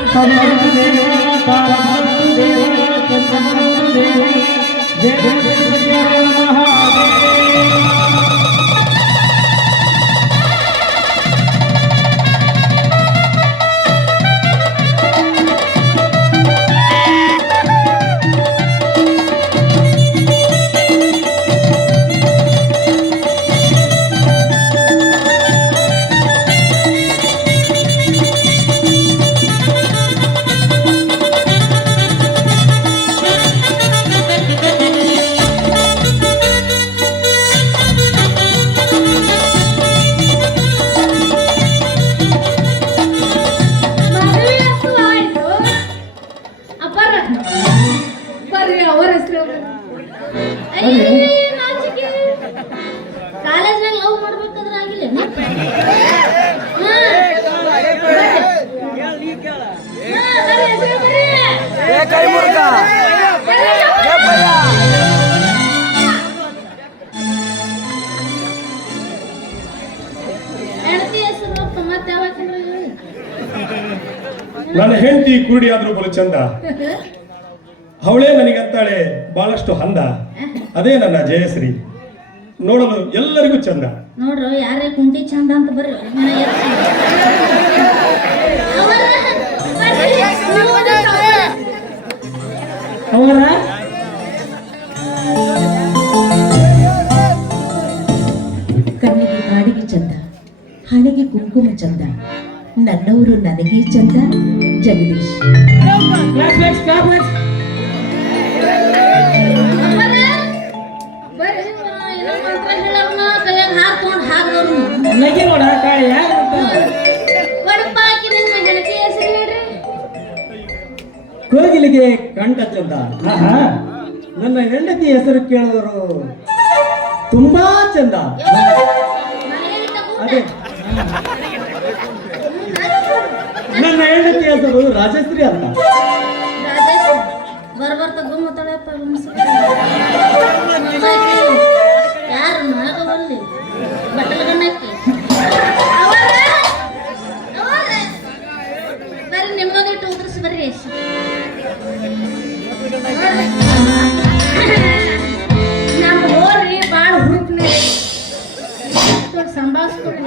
ಬರ್ರಿ ಅವರ ಹೆಸರು ಕಾಲೇಜ್ನಾಗ ಲವ್ ಮಾಡ್ಬೇಕಾದ್ರೆ ಆಗಿಲ್ಲ ಹೆಂಡತಿ ಹೆಸರು ಮತ್ತೆ ಯಾವಾಗ ನನ್ನ ಹೆಂಡತಿ ಕುರುಡಿ ಆದ್ರೂ ಬಲು ಚಂದ, ಅವಳೇ ನನಗಂತಾಳೆ ಬಹಳಷ್ಟು ಹಂದ. ಅದೇ ನನ್ನ ಜಯಶ್ರೀ, ನೋಡಲು ಎಲ್ಲರಿಗೂ ಚಂದ. ನೋಡ್ರು ಯಾರೇ ಕುಂಟಿ ಚಂದ ಅಂತ ಬರ್ರಿ ಅವರ ಕಣ್ಣಿಗೆ ಕಾಡಿಗೆ ಚಂದ, ಹಣೆಗೆ ಕುಂಕುಮ ಚಂದ, ನನ್ನವರು ನನಗೆ ಚಂದ. ಜಗದೀಶ್ ಕೈಯಾಗ ಹಾರ್ ತಗೊಂಡ್ ಹಾಕ್ದವ್ರು ನಗಿ ನೋಡ ಕಾಳಿ ಯಾರು ಒಡಪಾಕಿ ನಿಮ್ಮ ಹೆಂಡತಿ ಹೆಸರು ಹೇಳ್ರಿ. ಕೋಗಿಲಿಗೆ ಕಂಠ ಚಂದ. ನನ್ನ ಹೆಂಡತಿ ಹೆಸರು ಕೇಳಿದ್ರು ತುಂಬಾ ಚಂದ. ಅದೇ ನನ್ನ ಹೆಂಡತಿ ಹೆಸರು ರಾಜಶ್ರೀ ಅಂತ. ಬರ್ಬರ್ತ ಗುಮ್ಮತಾಳಪ್ಪ ಯಾರು ನಾಗವಲ್ಲಿ ಬಟ್ಟಲ ಗಣ್ಣಕ್ಕಿ ಬರ್ರಿ ನಿಮ್ಗೊಂದಿಟ್ಟು ಉದ್ರಿಸಿ ಬರ್ರಿ. ನಮ್ಮ ಹೋರಿ ಬಾಳ ಸಂಭಾಳಿಸ್ಕೊಂಡು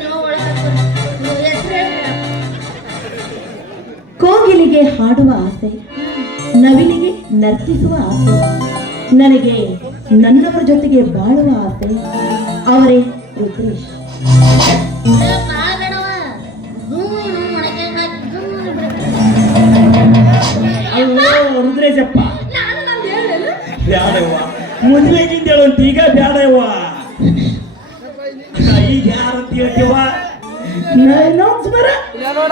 ನೀವು ಒಳಗೆ ಹೆಸರು ಹೇಳಿ ಕೋಗಿಲಿಗೆ ಹಾಡುವ ಆಸೆ, ನವಿಲಿಗೆ ನರ್ತಿಸುವ ಆಸೆ, ನನಗೆ ನನ್ನವರ ಜೊತೆಗೆ ಬಾಳುವ ಆಸೆ. ಅವರೇ ರುದ್ರೇಶ್. ಅಲ್ಲೋ ರುದ್ರೇಶಪ್ಪ, ನಾನು ನಂದು ಹೇಳಲ್ಲ ಬ್ಯಾಡವ್ವ, ಮದುವೆಗಿಂದ ಹೇಳುವಂತ ಈಗ ಬ್ಯಾಡವ್ವ. ಈಗ ಯಾರಂತ ಹೇಳ್ತೀವ?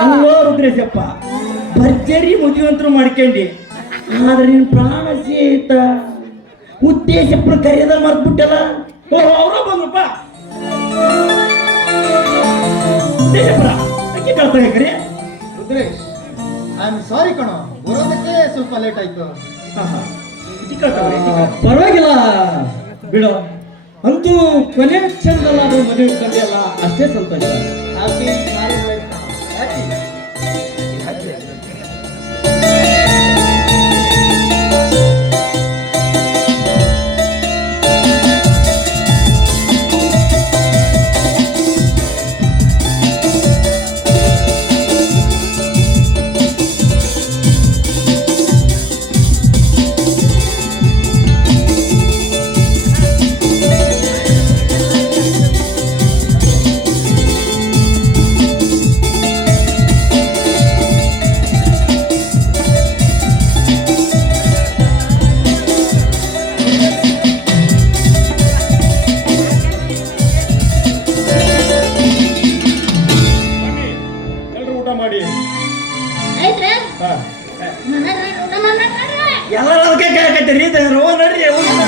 ಅಲ್ಲೋ ರುದ್ರೇಶಪ್ಪ, ಭರ್ಜರಿ ಮದುವಂತರು ಮಾಡ್ಕೊಂಡಿ, ಆದ್ರೆ ನಿನ್ ಪ್ರಾಣ ಸಹಿತ ಉದ್ದೇಶಪ್ಪನ ಕರೆಯದ ಮರ್ತ್ಬಿಟ್ಟಲ್ಲ. ಓ ಅವ್ರ ಬಂದ್ರಪ್ಪ ಉದ್ದೇಶಪ್ಪರ ಅಕ್ಕಿ ಕಳ್ತಾಗ ಕರೆ. ರುದ್ರೇಶ್, ಐ ಆಮ್ ಸಾರಿ ಕಣೋ, ಬರೋದಕ್ಕೆ ಸ್ವಲ್ಪ ಲೇಟ್ ಆಯ್ತು. ಪರವಾಗಿಲ್ಲ ಬಿಡು, ಅಂತೂ ಕೊನೆ ಕ್ಷಣದಲ್ಲಾದ್ರೂ ಮದುವೆ ಕರೆಯಲ್ಲ, ಅಷ್ಟೇ ಸಂತೋಷ. ಹ್ಯಾಪಿ ಮ್ಯಾರೇಜ್ ಲೈಫ್ ಕಣೋ. ಹ್ಯಾಪಿ. ಬನ್ನಿ ಎಲ್ರು ಊಟ ಮಾಡಿ. ಆಯ್ತ್ರೆ ಹಾ ಊಟ ಮಾಡಿ ಎಲ್ಲರೂ ಅದಕ್ಕೆ ಕೇಳಕತ್ತೀರಿ, ನಡ್ರಿ ಊಟ.